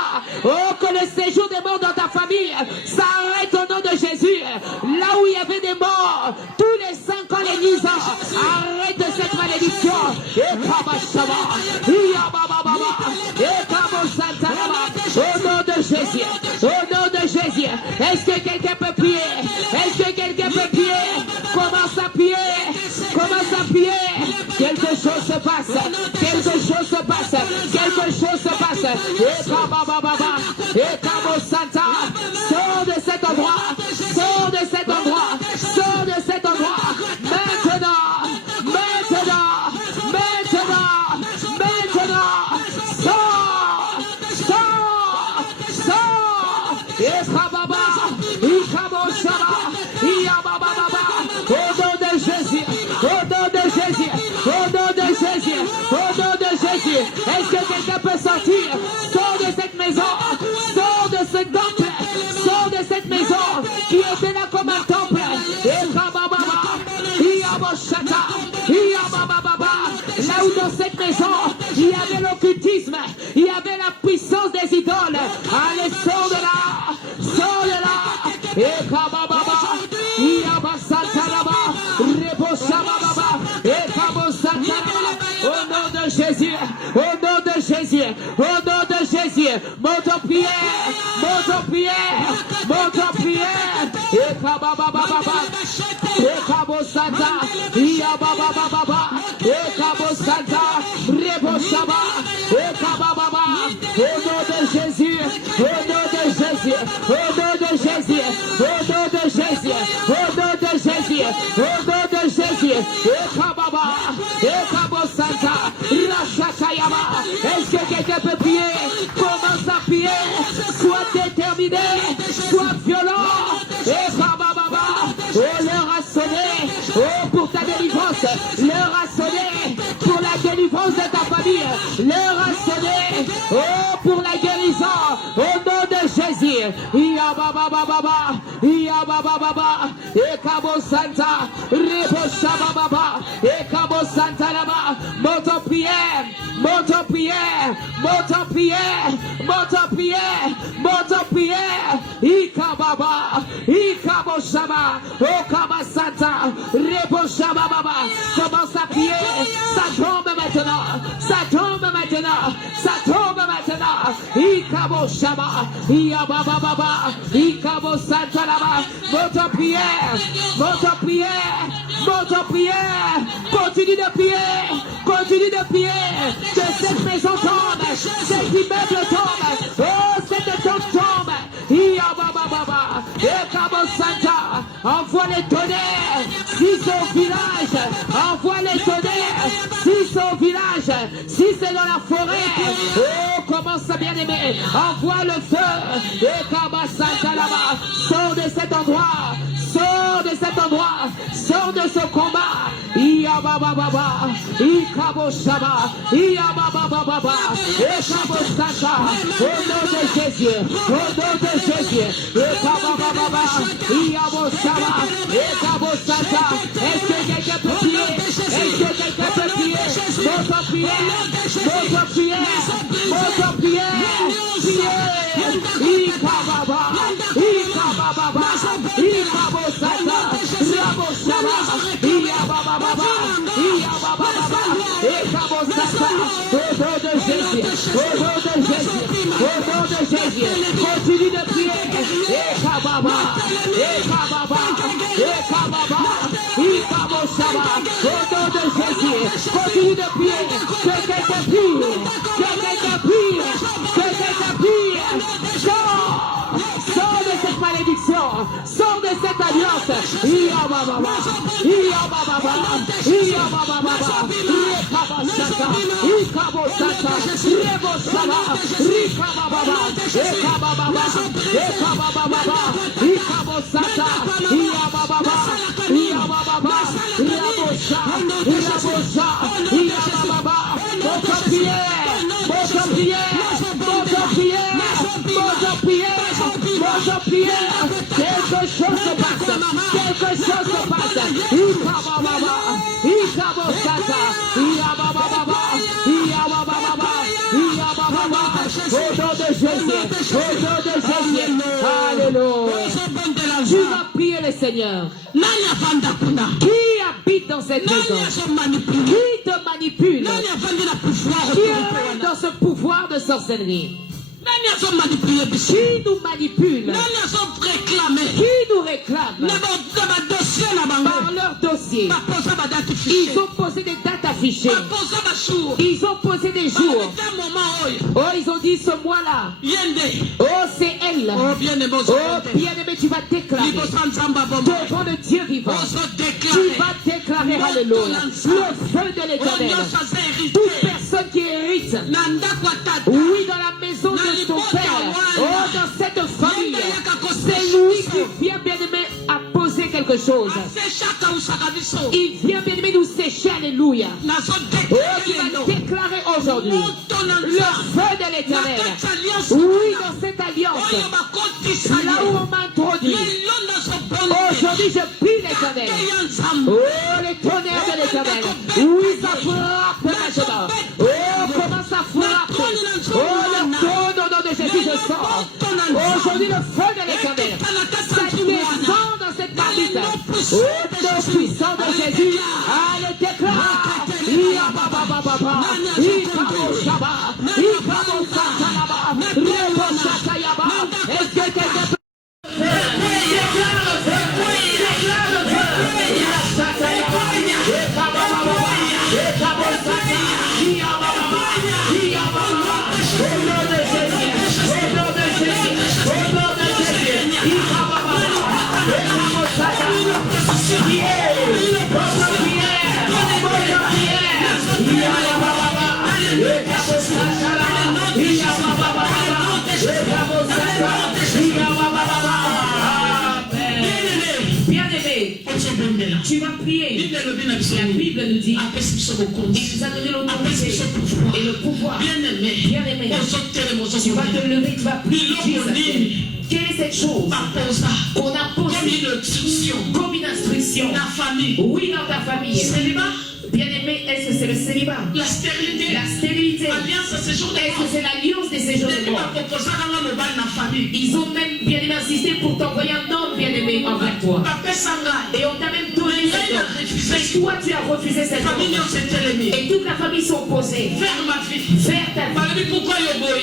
Oh, que le séjour des morts dans ta famille s'arrête au nom de Jésus. Là où il y avait des morts, tous les 5 ans, les 10 ans, arrête cette malédiction. Et Kabashaba, Yabababa, et Kabosantana. Au nom de Jésus. Au nom de Jésus. Est-ce que quelqu'un peut prier? Est-ce que quelqu'un peut prier? Commence à prier. Commence à prier. Quelque chose se passe. Quelque chose se passe. Quelque chose se passe. Et Kabababa. Et Kabosanta. Sors de cet endroit. Sors de cet endroit. Sors de cet endroit. Maintenant. Maintenant. Maintenant. Maintenant. Sors. Sors. Sors. Et Kababa. Au nom de Jésus, au nom de Jésus, au nom de Jésus, au nom de Jésus, est-ce que quelqu'un peut sortir? Sors de cette maison, sors de ce temple, sors de cette maison qui était là comme un temple. Et là où dans cette maison, il y avait l'occultisme, il y avait la puissance des idoles. Allez, sors de là, sors de là. Et Kabababa. Au nom de Jésus, au nom de Jésus, au nom de Jésus, monte en prière, monte en prière, monte en prière. Et Kabababa, et Kabosata, Yabababa, et Kabosata, Reboshaba, et Kabababa. Au nom de Jésus, au nom de Jésus, au nom de Jésus, au nom de Jésus, au nom de Jésus, au nom de Jésus, et Kababa, et Kabosanta, Rachatayama. Est-ce que quelqu'un peut prier? Commence à prier. Sois déterminé, sois violent. Et Kabababa, oh, l'heure a sonné. Oh, pour ta délivrance. L'heure a sonné pour la délivrance de ta famille. L'heure a sonné. Oh, pour la guérison. Au nom de Jésus. Yabababa, Yabababa, et Kabosanta, Reboshababa, et Kabosanta là-bas. Monte en prière, monte en prière, monte en prière, monte en prière, monte en prière. Ikababa, Ikaboshaba, Okabasanta, Reboshababa. Commence à prier. Ça tombe maintenant, ça tombe maintenant, ça tombe maintenant. Ikaboshaba, Yabababa, Ikabosanta là-bas. Monte en prière, monte en prière, monte en prière. Continue de prier, continue de prier. Que cette maison tombe, cet immeuble tombe, oh, cette tente tombe. Yabababa, Ekabosanta, envoie les tonnerres, si c'est au village, envoie les tonnerres, si c'est au village, si c'est dans la forêt, oh, commence à bien aimer, envoie le feu, Ekabosanta là-bas, sors de cet endroit, sors de cet endroit, sors de ce combat. Yabababa, Ikaboshaba, Yabababa, Ekabosanta, au nom de Jésus, au nom de Jésus, Ekabababa, Yaboshaba, Ekabosanta. Est-ce que quelqu'un peut prier? Est-ce que quelqu'un peut prier? Monte en prière, monte en prière, monte en prière, priez. Ikababa, Ikabababa, Ikabosanta, Raboshaba, Yabababa, Yabababa, Ekabosanta. Au nom de Jésus, au nom de Jésus, au nom de Jésus, continue de prier. Ekababa, Ekababa, Ekababa, Ikaboshaba. Au nom de Jésus, continue de prier. Que quelqu'un prie, que quelqu'un prie, que quelqu'un prie. Sors, sors de cette malédiction, sors de cette alliance, Quelque chose se passe. Quelque chose se passe. Au nom de Jésus. Au nom de Jésus. Alléluia. Tu vas prier le Seigneur. Qui habite dans cette maison? Qui te manipule? Qui est dans ce pouvoir de sorcellerie? Qui nous manipule? Qui nous réclame par leur dossier? Ils ont posé des dates affichées. Ils ont posé des jours. Oh, ils ont dit ce mois-là. Oh, c'est elle. Oh, bien-aimé, tu vas déclarer devant le Dieu vivant. Tu vas déclarer, alléluia, le feu de l'Éternel. Toute personne qui hérite, oui, dans la maison de ton Père, oh, dans cette famille, c'est lui qui vient, bien-aimé, à poser quelque chose. Il vient, bien-aimé, nous sécher, alléluia. Oh, tu vas déclarer aujourd'hui le feu de l'Éternel. Oui, dans cette alliance, là où on m'a introduit. Aujourd'hui, je prie l'Éternel. Oh, les tonnerres de l'Éternel. Oui, ça frappe maintenant. Oh, comment ça frappe. Oh, le feu, au nom de Jésus, je sors. Aujourd'hui, le feu de l'Éternel. Ça descend dans cette marmite. Oh, le puissant de Jésus. Allez, déclare. Est-ce que quelqu'un peut tu vas prier. La Bible nous dit, il nous a donné l'autorité et le pouvoir. Bien-aimé, tu vas te lever, tu vas prier. Quelle est cette chose qu'on a posée comme une instruction? Oui, dans ta famille. Bien-aimé, est-ce que c'est le célibat? La stérilité. Est-ce que c'est l'alliance de ces jours de mort? Ils ont même bien-aimé insisté pour t'envoyer un homme bien-aimé envers toi. Et on t'a même donné cet homme. Mais toi, tu as refusé cet homme. Et toute la famille s'est opposée. Vers ta vie.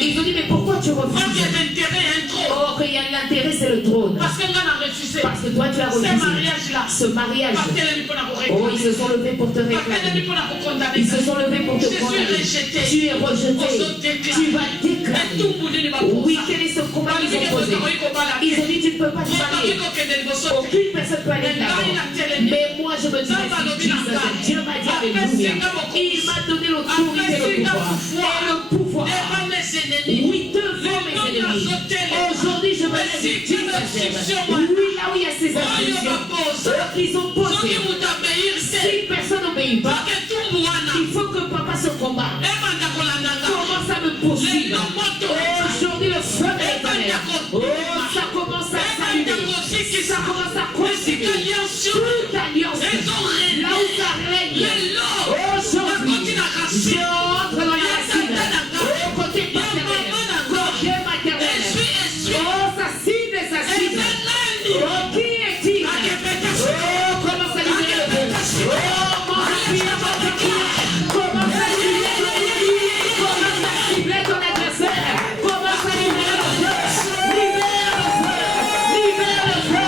Ils ont dit, mais pourquoi tu refuses? Oh, qu'il y a l'intérêt, c'est le trône. Parce que toi, tu as refusé ce mariage. Oh, ils se sont levés pour te réclamer. Ils se sont levés pour te condamner. Tu es rejeté. Tu vas déclarer. Oui, quel est ce combat qu'ils ont posé? Ils ont dit, tu ne peux pas te marier. Aucune personne peut aller là-bas. Mais moi, je me dis, Dieu m'a dit, alléluia. Il m'a donné l'autorité et le pouvoir. Oui, devant mes ennemis. Aujourd'hui, je me dis, oui, là où il y a ces instructions qu'ils ont posées. Si personne n'obéit pas, il faut que papa se combatte. Comment ça me poursuit? Aujourd'hui, le feu de l'Éternel. Oh, ça commence à s'allumer. Ça commence à continuer. Toute alliance. Là où ça règne. Aujourd'hui, je rentre dans la racine. Au côté paternel. Côté maternel. Oh, ça cible et ça cible. Oh, qui est-il? Oh, comment ça libère le feu? Oh, mon Dieu, comment ça libère le feu? Comment ça cibler ton adversaire? Comment ça libère le feu? Libère le feu! Libère le feu!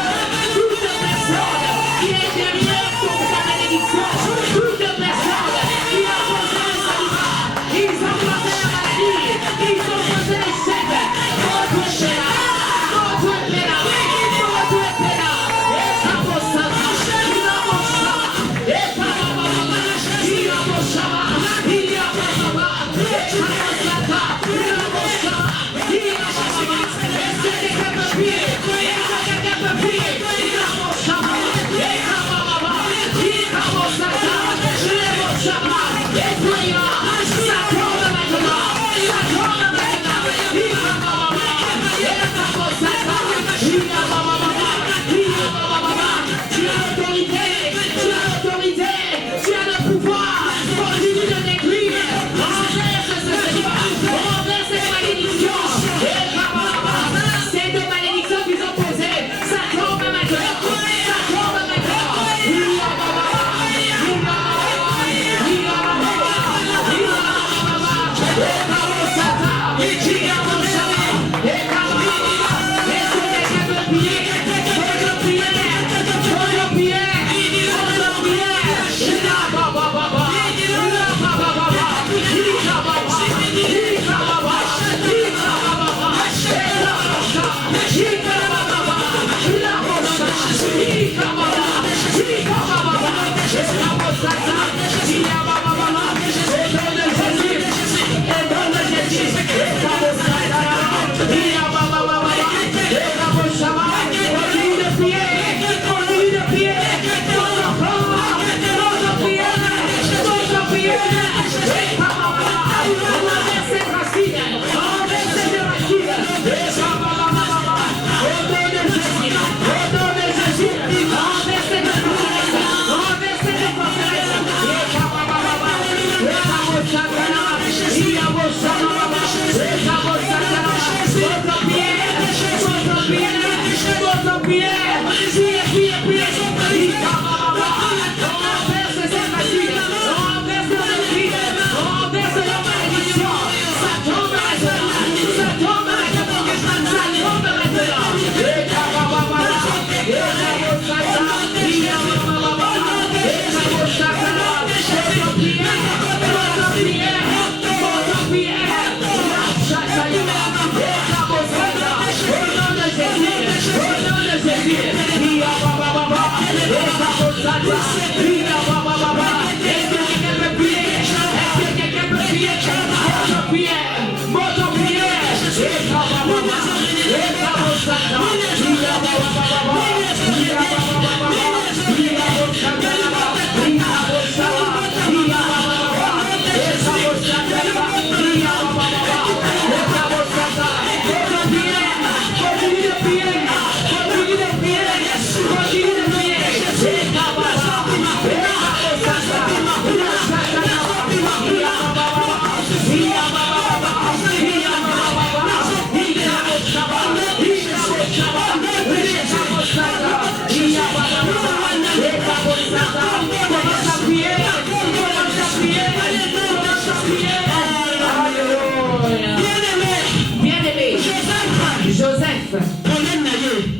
Toute personne qui est derrière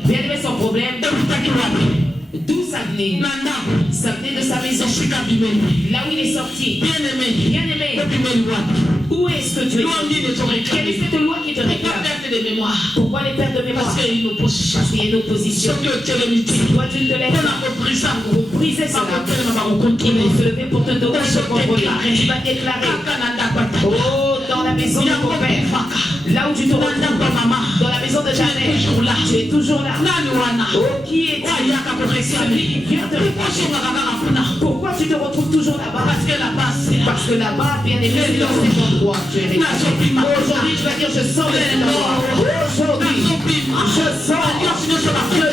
Bien-aimé, son problème, d'où ça venait? Ça venait de sa maison. Là où il est sorti. Bien-aimé, où est-ce que tu es? Quelle est cette loi qui te réclame? Pourquoi les pertes de mémoire? Parce qu'il y a une opposition. Toi, tu te lèves pour briser cela. Il va se lever pour te donner ce contrôle. Tu vas déclarer, oh, dans la maison de ton père, là où tu te retrouves, dans la maison de ta mère, tu es toujours là. Oh, qui est celui qui vient te reprocher? Pourquoi tu te retrouves toujours là-bas? Parce que là-bas, bien aimé, c'est dans cet endroit que tu es réclamé. Aujourd'hui, tu vas dire, je sens le endroit. Aujourd'hui, je sens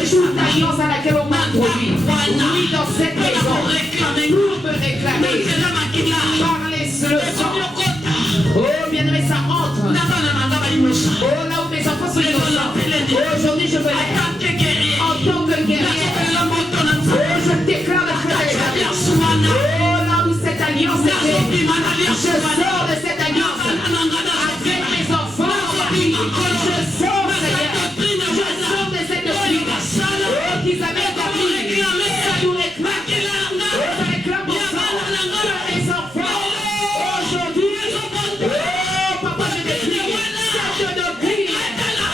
toute alliance à laquelle on m'a introduit. Oui, dans cette maison, pour me réclamer. Parlez le sang. Oh, bien aimé, ça rentre. Oh, là où mes enfants sont innocents. Aujourd'hui, je veux être en tant que guerrier. Oh, je déclare la fête. Oh, là où cette alliance était. Je sors de cette alliance avec mes enfants. Je sors, Seigneur. Je sors de cette fille. Oh, qu'ils avaient compris. Ça nous réclame. Oh, ça réclame mon sang. Mes enfants. Aujourd'hui. Oh, papa, je décris. Ça te décrit.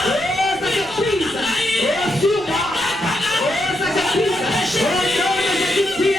Oh, ça te prise. Oh, sur moi. Oh, ça te prise. Oh, non, je décris.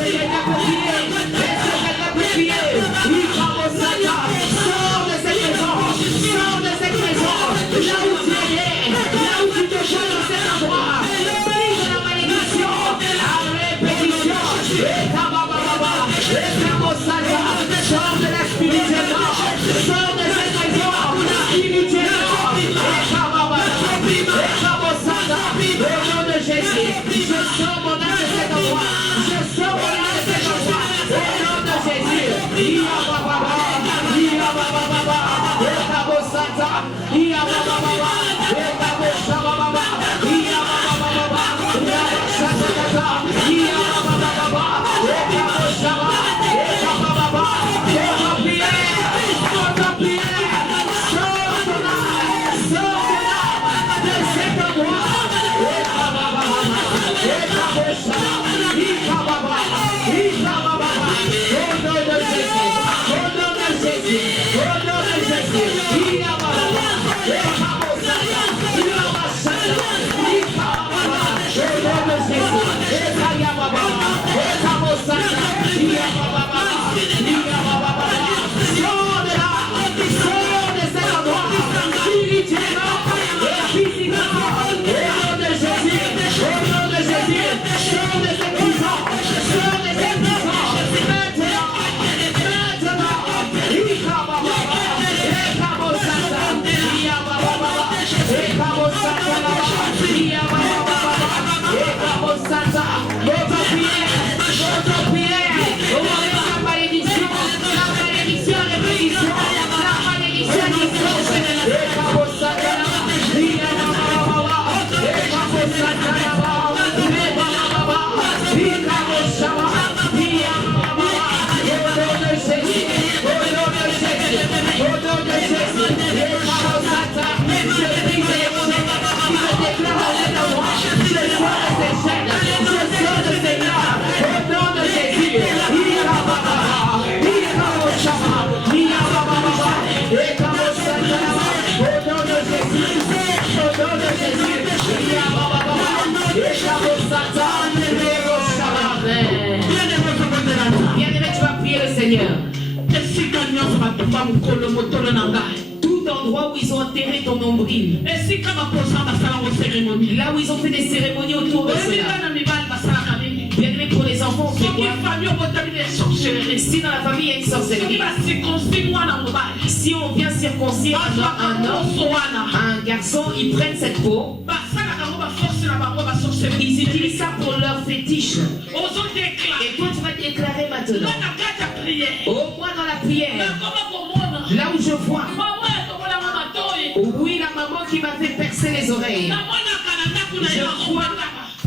quelqu'un peut prier? Est-ce que quelqu'un peut prier? Sors de cette maison. Sors de cette maison. Là où tu es, là où tu te vois dans cet endroit. Brise la malédiction. À répétition. Sors de la spirituellement. Sors de cette maison. Spirituellement. Au nom de Jésus, je sors mon âme de cet endroit. Je sors mon âme de cet endroit. Au nom de Jésus. Bien-aimé, tu vas prier le Seigneur. Tout endroit où ils ont enterré ton nombril, là où ils ont fait des cérémonies autour de cela. Bien-aimé, pour les enfants, on fait quoi? Si dans la famille il y a une sorcellerie, si on vient circoncire un homme, un garçon, ils prennent cette peau, ils utilisent ça pour leur fétiche. Et toi tu vas déclarer maintenant, au moins dans la prière, là où je vois, oui, la maman qui m'a fait percer les oreilles,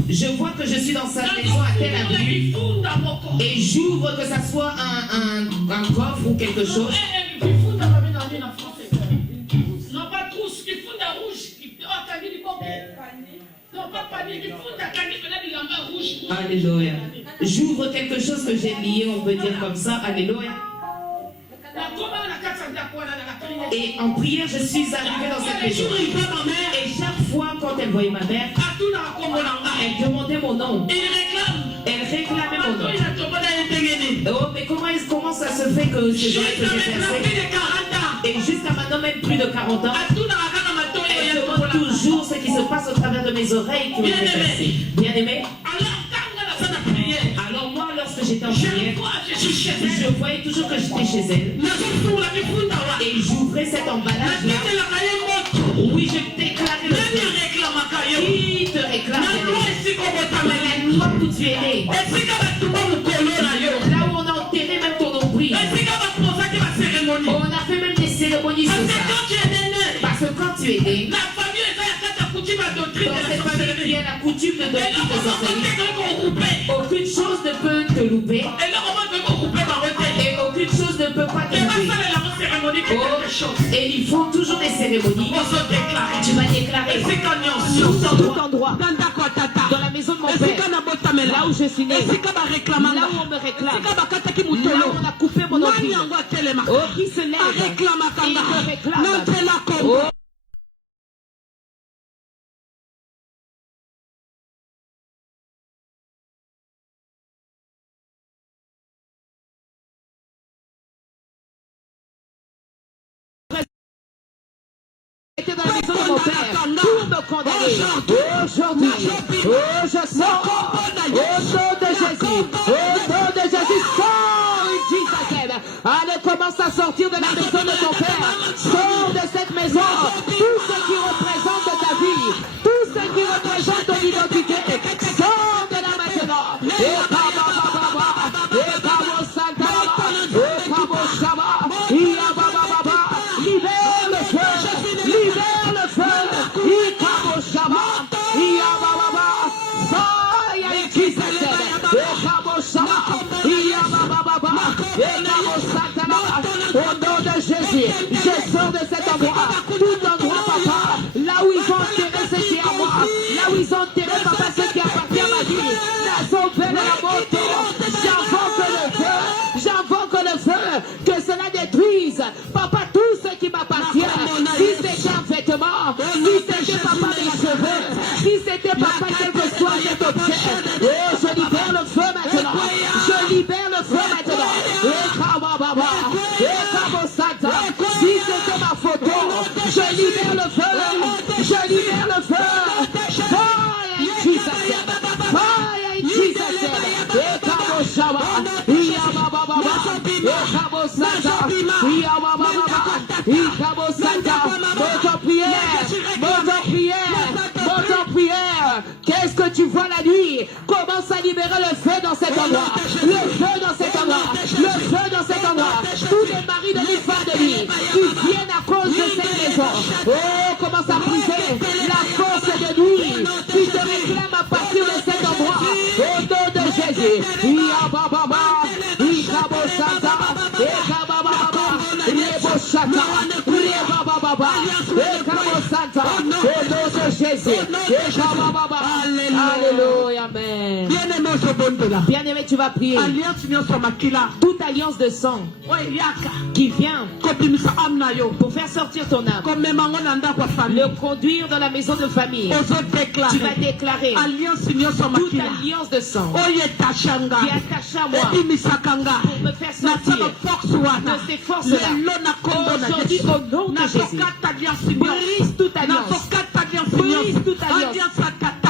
je vois que je suis dans sa maison à tel abus et j'ouvre que ça soit un coffre ou quelque chose. Alléluia. J'ouvre quelque chose que j'ai lié, on peut dire comme ça. Alléluia. Et en prière, je suis arrivée dans cette maison. Et chaque fois, quand elle voyait ma mère, elle demandait mon nom. Elle réclamait mon nom. Oh, mais comment ça se fait que ces gens se déplaçaient? Et jusqu'à maintenant, même plus de 40 ans, elle demande toujours ce qui se passe au travers de mes oreilles qui ont été percées. Bien aimé. Alors moi, lorsque j'étais en prière, je voyais toujours que j'étais chez elle. Et j'ouvrais cet emballage-là. Oui, je déclarais le feu. Qui te réclame? La loi où tu es né. Là où on a enterré même ton nombril. On a fait même des cérémonies sur ça. Parce que quand tu es né, dans cette famille, il y a la coutume de doctrine de sorcellerie. Aucune chose ne peut te louper. Et aucune chose ne peut pas te louper. Oh, et ils font toujours des cérémonies. Tu vas déclarer tout endroit. Dans la maison de mon père. Là où je suis né. Là où on me réclame. Là où on a coupé mon nombril. Oh, qui se lève. Et il me réclame. Oh, Était dans la maison de mon père pour me condamner. Aujourd'hui, je sors au nom de Jésus. Au nom de Jésus, sors in Jesus' name. Allez, commence à sortir de la maison de ton père. Sors de cette maison. Tout ce qui représente ta vie, tout ce qui représente ton identité, sors de là maintenant. Libère le feu. Libère le feu. Au nom de Jésus, je sors de cet endroit, tout endroit, papa, là où ils ont enterré ce qui est à moi, là où ils ont enterré, papa, ce qui appartient à ma vie, la sauvé de la moto, j'invoque le feu, que cela détruise, papa, tout ce qui m'appartient, si c'était un vêtement, si c'était, papa, mes cheveux, si c'était, papa, quel que soit cet objet, oh, je libère le feu maintenant, je libère le feu maintenant, si c'était ma photo, je libère le feu, je libère le feu. Fire in Jesus' name, fire in Jesus' name. Mon prière. Qu'est-ce que tu vois la nuit? Commence à libérer le feu dans cet endroit, le feu dans cet endroit, le feu dans cet endroit. Tous les maris de l'histoire de lui qui viennent à cause de cette maison. Oh, commence à briser la force de nuit qui te réclame à partir de cet endroit. Au nom de Jésus. Alléluia, amen. Bien-aimé, tu vas prier. Toute alliance de sang qui vient pour faire sortir ton âme, le conduire dans la maison de famille, tu vas déclarer toute alliance de sang qui est attachée à moi pour me faire sortir de ces forces-là. Aujourd'hui, au nom de Jésus, brise toute alliance. Brise toute alliance.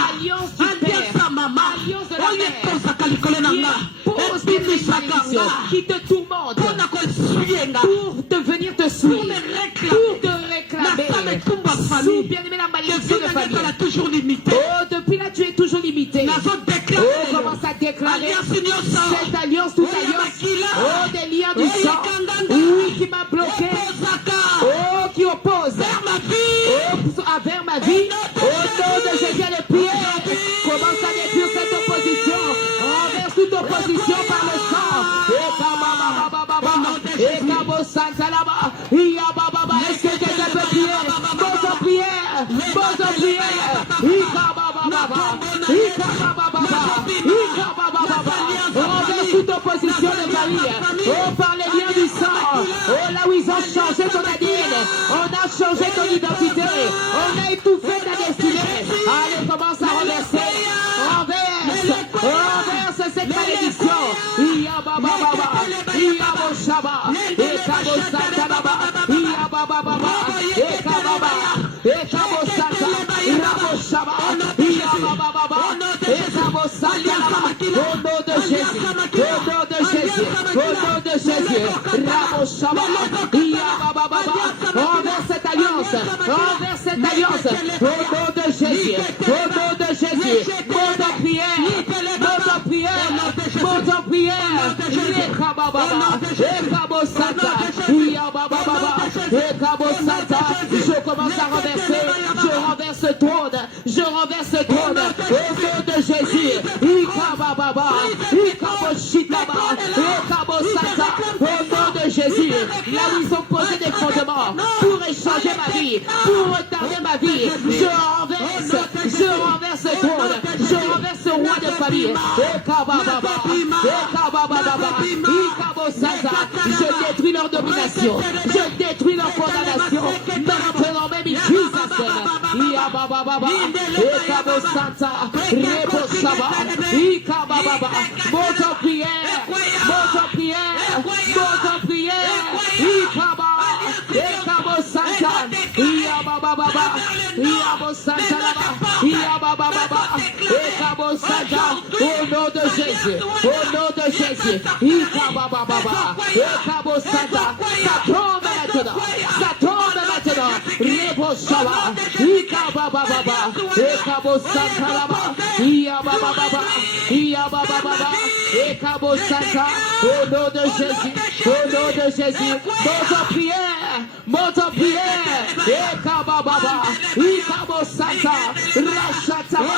Alliance du Père. Alliance de la mère. Qui te tourmente pour te venir te suivre, pour te réclamer. Sous, bien-aimé, la malédiction de famille. Oh, depuis là, tu es toujours limité. Oh, commence à déclarer cette alliance, toute alliance. Oh, des liens du sang. Oui, qui m'a bloqué. Oh, qui oppose vers ma vie. Au nom de Jésus, les prières. Commence à détruire cette opposition. Envers toute opposition par le sang. Est-ce que quelqu'un peut prier? Bonne prière. Envers toute opposition de famille. Oh, par les liens du sang. Oh, là où ils ont changé ton ADN. On a changé ton identité. On a étouffé ta destinée. Allez, commence à renverser. Renverse cette malédiction. Au nom de Jésus, envers cette alliance, au nom de Jésus, monte en prière, je commence à renverser, je renverse trône, au nom de Jésus, au nom de Jésus, là où ils ont posé des fondements pour échanger ma vie, pour retarder ma vie, je renverse trône, je renverse roi de famille, je détruis leur domination, je détruis leur condamnation, maintenant même monte en prière, Au nom de Jésus, au nom de Jésus, ça tombe maintenant, ça tombe maintenant, Rebosala, Ikabababa, Ekabosanta, Iabababa, Ekabosanta, au nom de Jésus, au nom de Jésus, monte en prière, Ekabababa, Ikabosanta, Rachataba,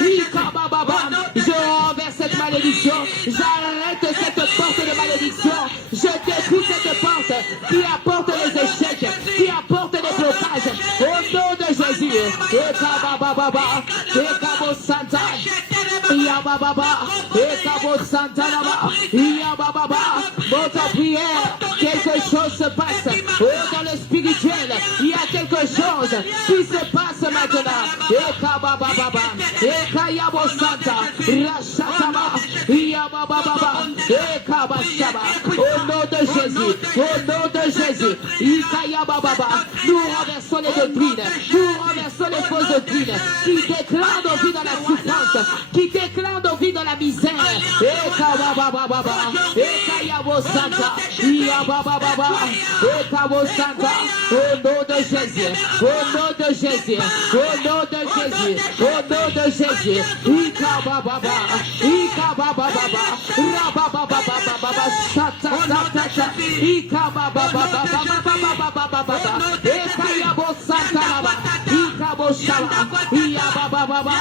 Ikabababa, je renverse cette malédiction, j'arrête cette porte de malédiction, je détruis cette porte qui apporte les échecs, qui apporte les blocages, au nom de Jésus, Ekabababa, Ekabosanta, Iabababa, Ekabosanta, Iabababa, monte en prière, quelque chose se passe, oh, dans le spirituel, il y a quelque chose qui se passe maintenant, Ekabababa, Ekayabosanta, Rachataba, Iabababa, Ekabashaba, au nom de Jésus, au nom de Jésus, Ikayabababa, nous renversons les doctrines, nous renversons les fausses doctrines qui déclarent nos vies dans la souffrance, qui déclarent nos vies dans la misère. Ekabababa, Ekayabosanta, Iabababa, Ekabosanta, au nom de Jésus, au nom de Jésus, au nom de Jésus, au nom de Jésus, Ikabababa, Ikabababa, Rababababa, Shatatata, Ikabababa, Ekayabosanta, Ikaboshala, Iabababa,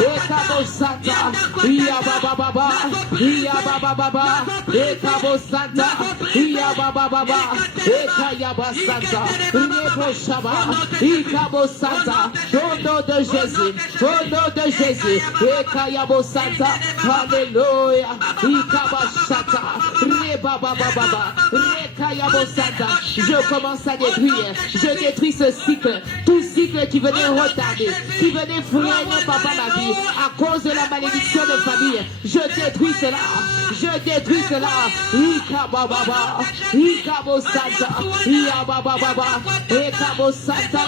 Ekabosanta, Iabababa, Iabababa, Ekabosanta, Iabababa, Ekayabasanta, Reboshaba, Ikabosanta, au nom de Jésus, au nom de Jésus, Ekayabosanta, Alléluia, Ikabashata, Rebabababa, Rekayabosanta, je commence à détruire, je détruis ce cycle, tout cycle qui venait retarder, qui venait freiner papa ma vie, à cause de la malédiction de famille, je détruis cela, je détruis cela, Ikabababa, Ikabosanta, Iabababa, Ekabosanta,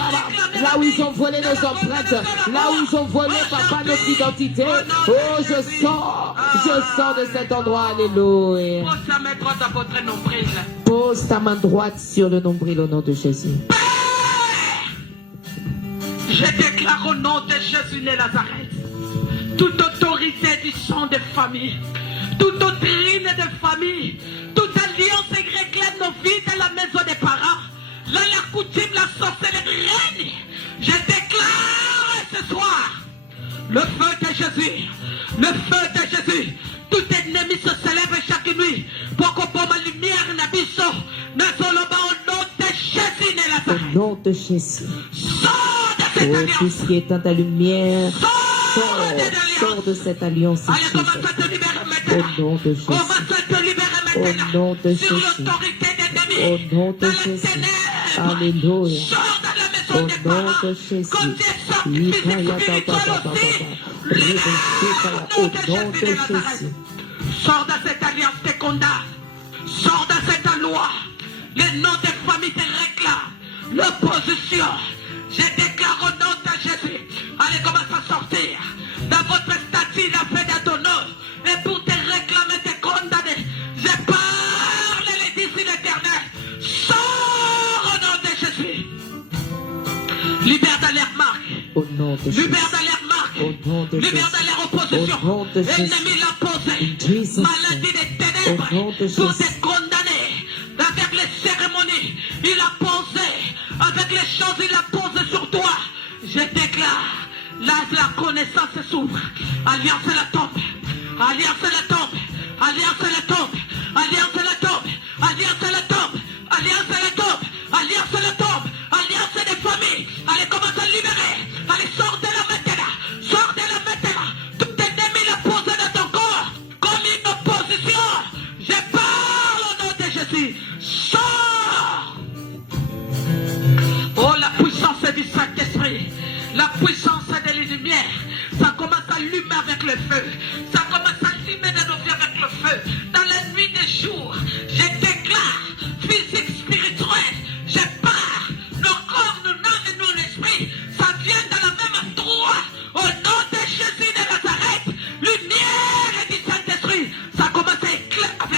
là où ils ont volé nos empreintes, là où ils ont volé papa notre identité, oh je sors de cet endroit, alléluia. Pose ta main droite à votre nombril. Pose ta main droite sur le nombril au nom de Jésus. Je déclare au nom de Jésus de Nazareth, toute autorité du sang de famille, toute doctrine de famille, toute alliance qui réclame nos vies dans la maison des parents, la coutume, la sorcellerie règne. Je déclare ce soir le feu de Jésus, le feu de Jésus. Tout ennemi se célèbre chaque nuit pour qu'on pompe la lumière n'abisso. Au nom de Jésus. Sors de cette Oh, alliance. tout ce qui éteint ta lumière, Sors sors de cette alliance. Allez, commence à te libérer Au maintenant. nom de Jésus. Commence à te libérer maintenant. Au nom de Sur Jésus. l'autorité d'ennemi. Au nom de Dans la Jésus. ténèbre. Alléluia. Sors dans la maison Au des nom parents. de Jésus. Comme tu es sorti physique, spirituel aussi. Au nom de Jésus. Sors dans cette alliance te condamne. Sors dans cette loi. Le nom des familles te réclame. L'opposition. Je déclare au nom de Jésus. Allez, commence à sortir. Dans votre statut, la paix d'Adonai. Et pour te réclamer, te condamner. Je parle, les dit l'Éternel. Sors au nom de Jésus. Libère dans l'air marque. Au nom de Jésus. Libère dans l'air marque. Au nom de Libère dans Jésus. l'air opposition. Au nom de Jésus. L'ennemi l'a posé. Jesus' Maladie des ténèbres. Au nom de Pour Jésus. te condamner. Avec les cérémonies, il a posé. Avec les choses, il a posé sur toi. Je déclare. Là, la connaissance s'ouvre. Alliance la tombe. Alliance la tombe. Alliance la tombe. Alliance la tombe. Alliance la tombe. Alliance la tombe. Alliance la tombe. Alliance des familles. Allez, commence à libérer. Allez, sors de la maintenant. Sors de la maintenant. Tout ennemi l'a posé dans ton corps. Comme une opposition. Je parle au nom de Jésus. Sors. Oh, la puissance du Saint-Esprit. La puissance de la lumière. Ça commence à allumer avec le feu. Ça commence à allumer dans nos vies avec le feu. Dans la nuit des jours, je déclare physique, spirituel. Je pars. Nos corps, nos âmes et nos esprits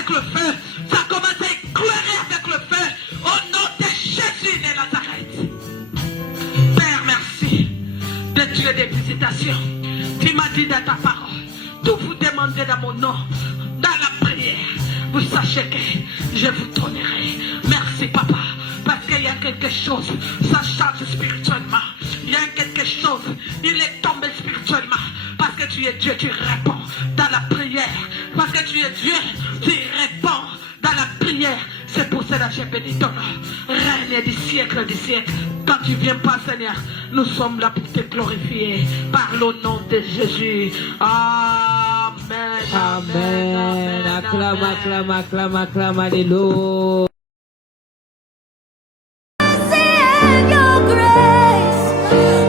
avec le feu. Ça commence à éclairer avec le feu. Au nom de Jésus de Nazareth. Père, merci de Dieu des visitations. Tu m'as dit dans ta parole, tout vous demandez dans mon nom, dans la prière. Vous sachez que je vous donnerai. Merci, Papa. Parce qu'il y a quelque chose, ça change spirituellement. Il y a quelque chose, il est tombé spirituellement. Parce que tu es Dieu, tu réponds dans la prière. Parce que tu es Dieu, tu réponds dans la prière. C'est pour cela que j'ai béni ton nom. Règne du siècle des siècles. Quand tu viens pas, Seigneur, nous sommes là pour te glorifier. Par le nom de Jésus. Amen. Amen. Acclame, acclame, acclame, acclame. Alléluia. and your grace,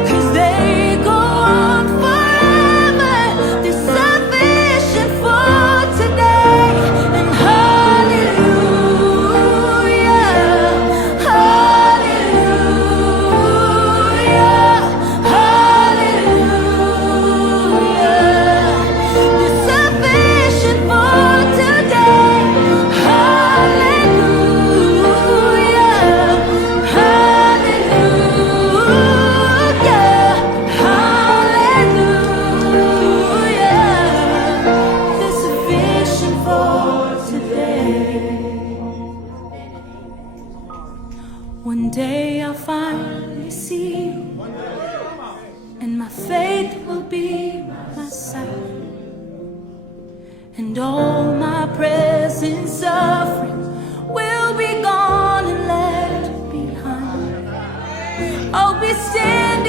'cause they go on forever. They're sufficient for today. And hallelujah, hallelujah, hallelujah. They're sufficient for today. Hallelujah, hallelujah, hallelujah. They're sufficient for today. One day I'll finally see you, and my faith will be my sight, and all my present suffering will be gone and left behind. I'll be standing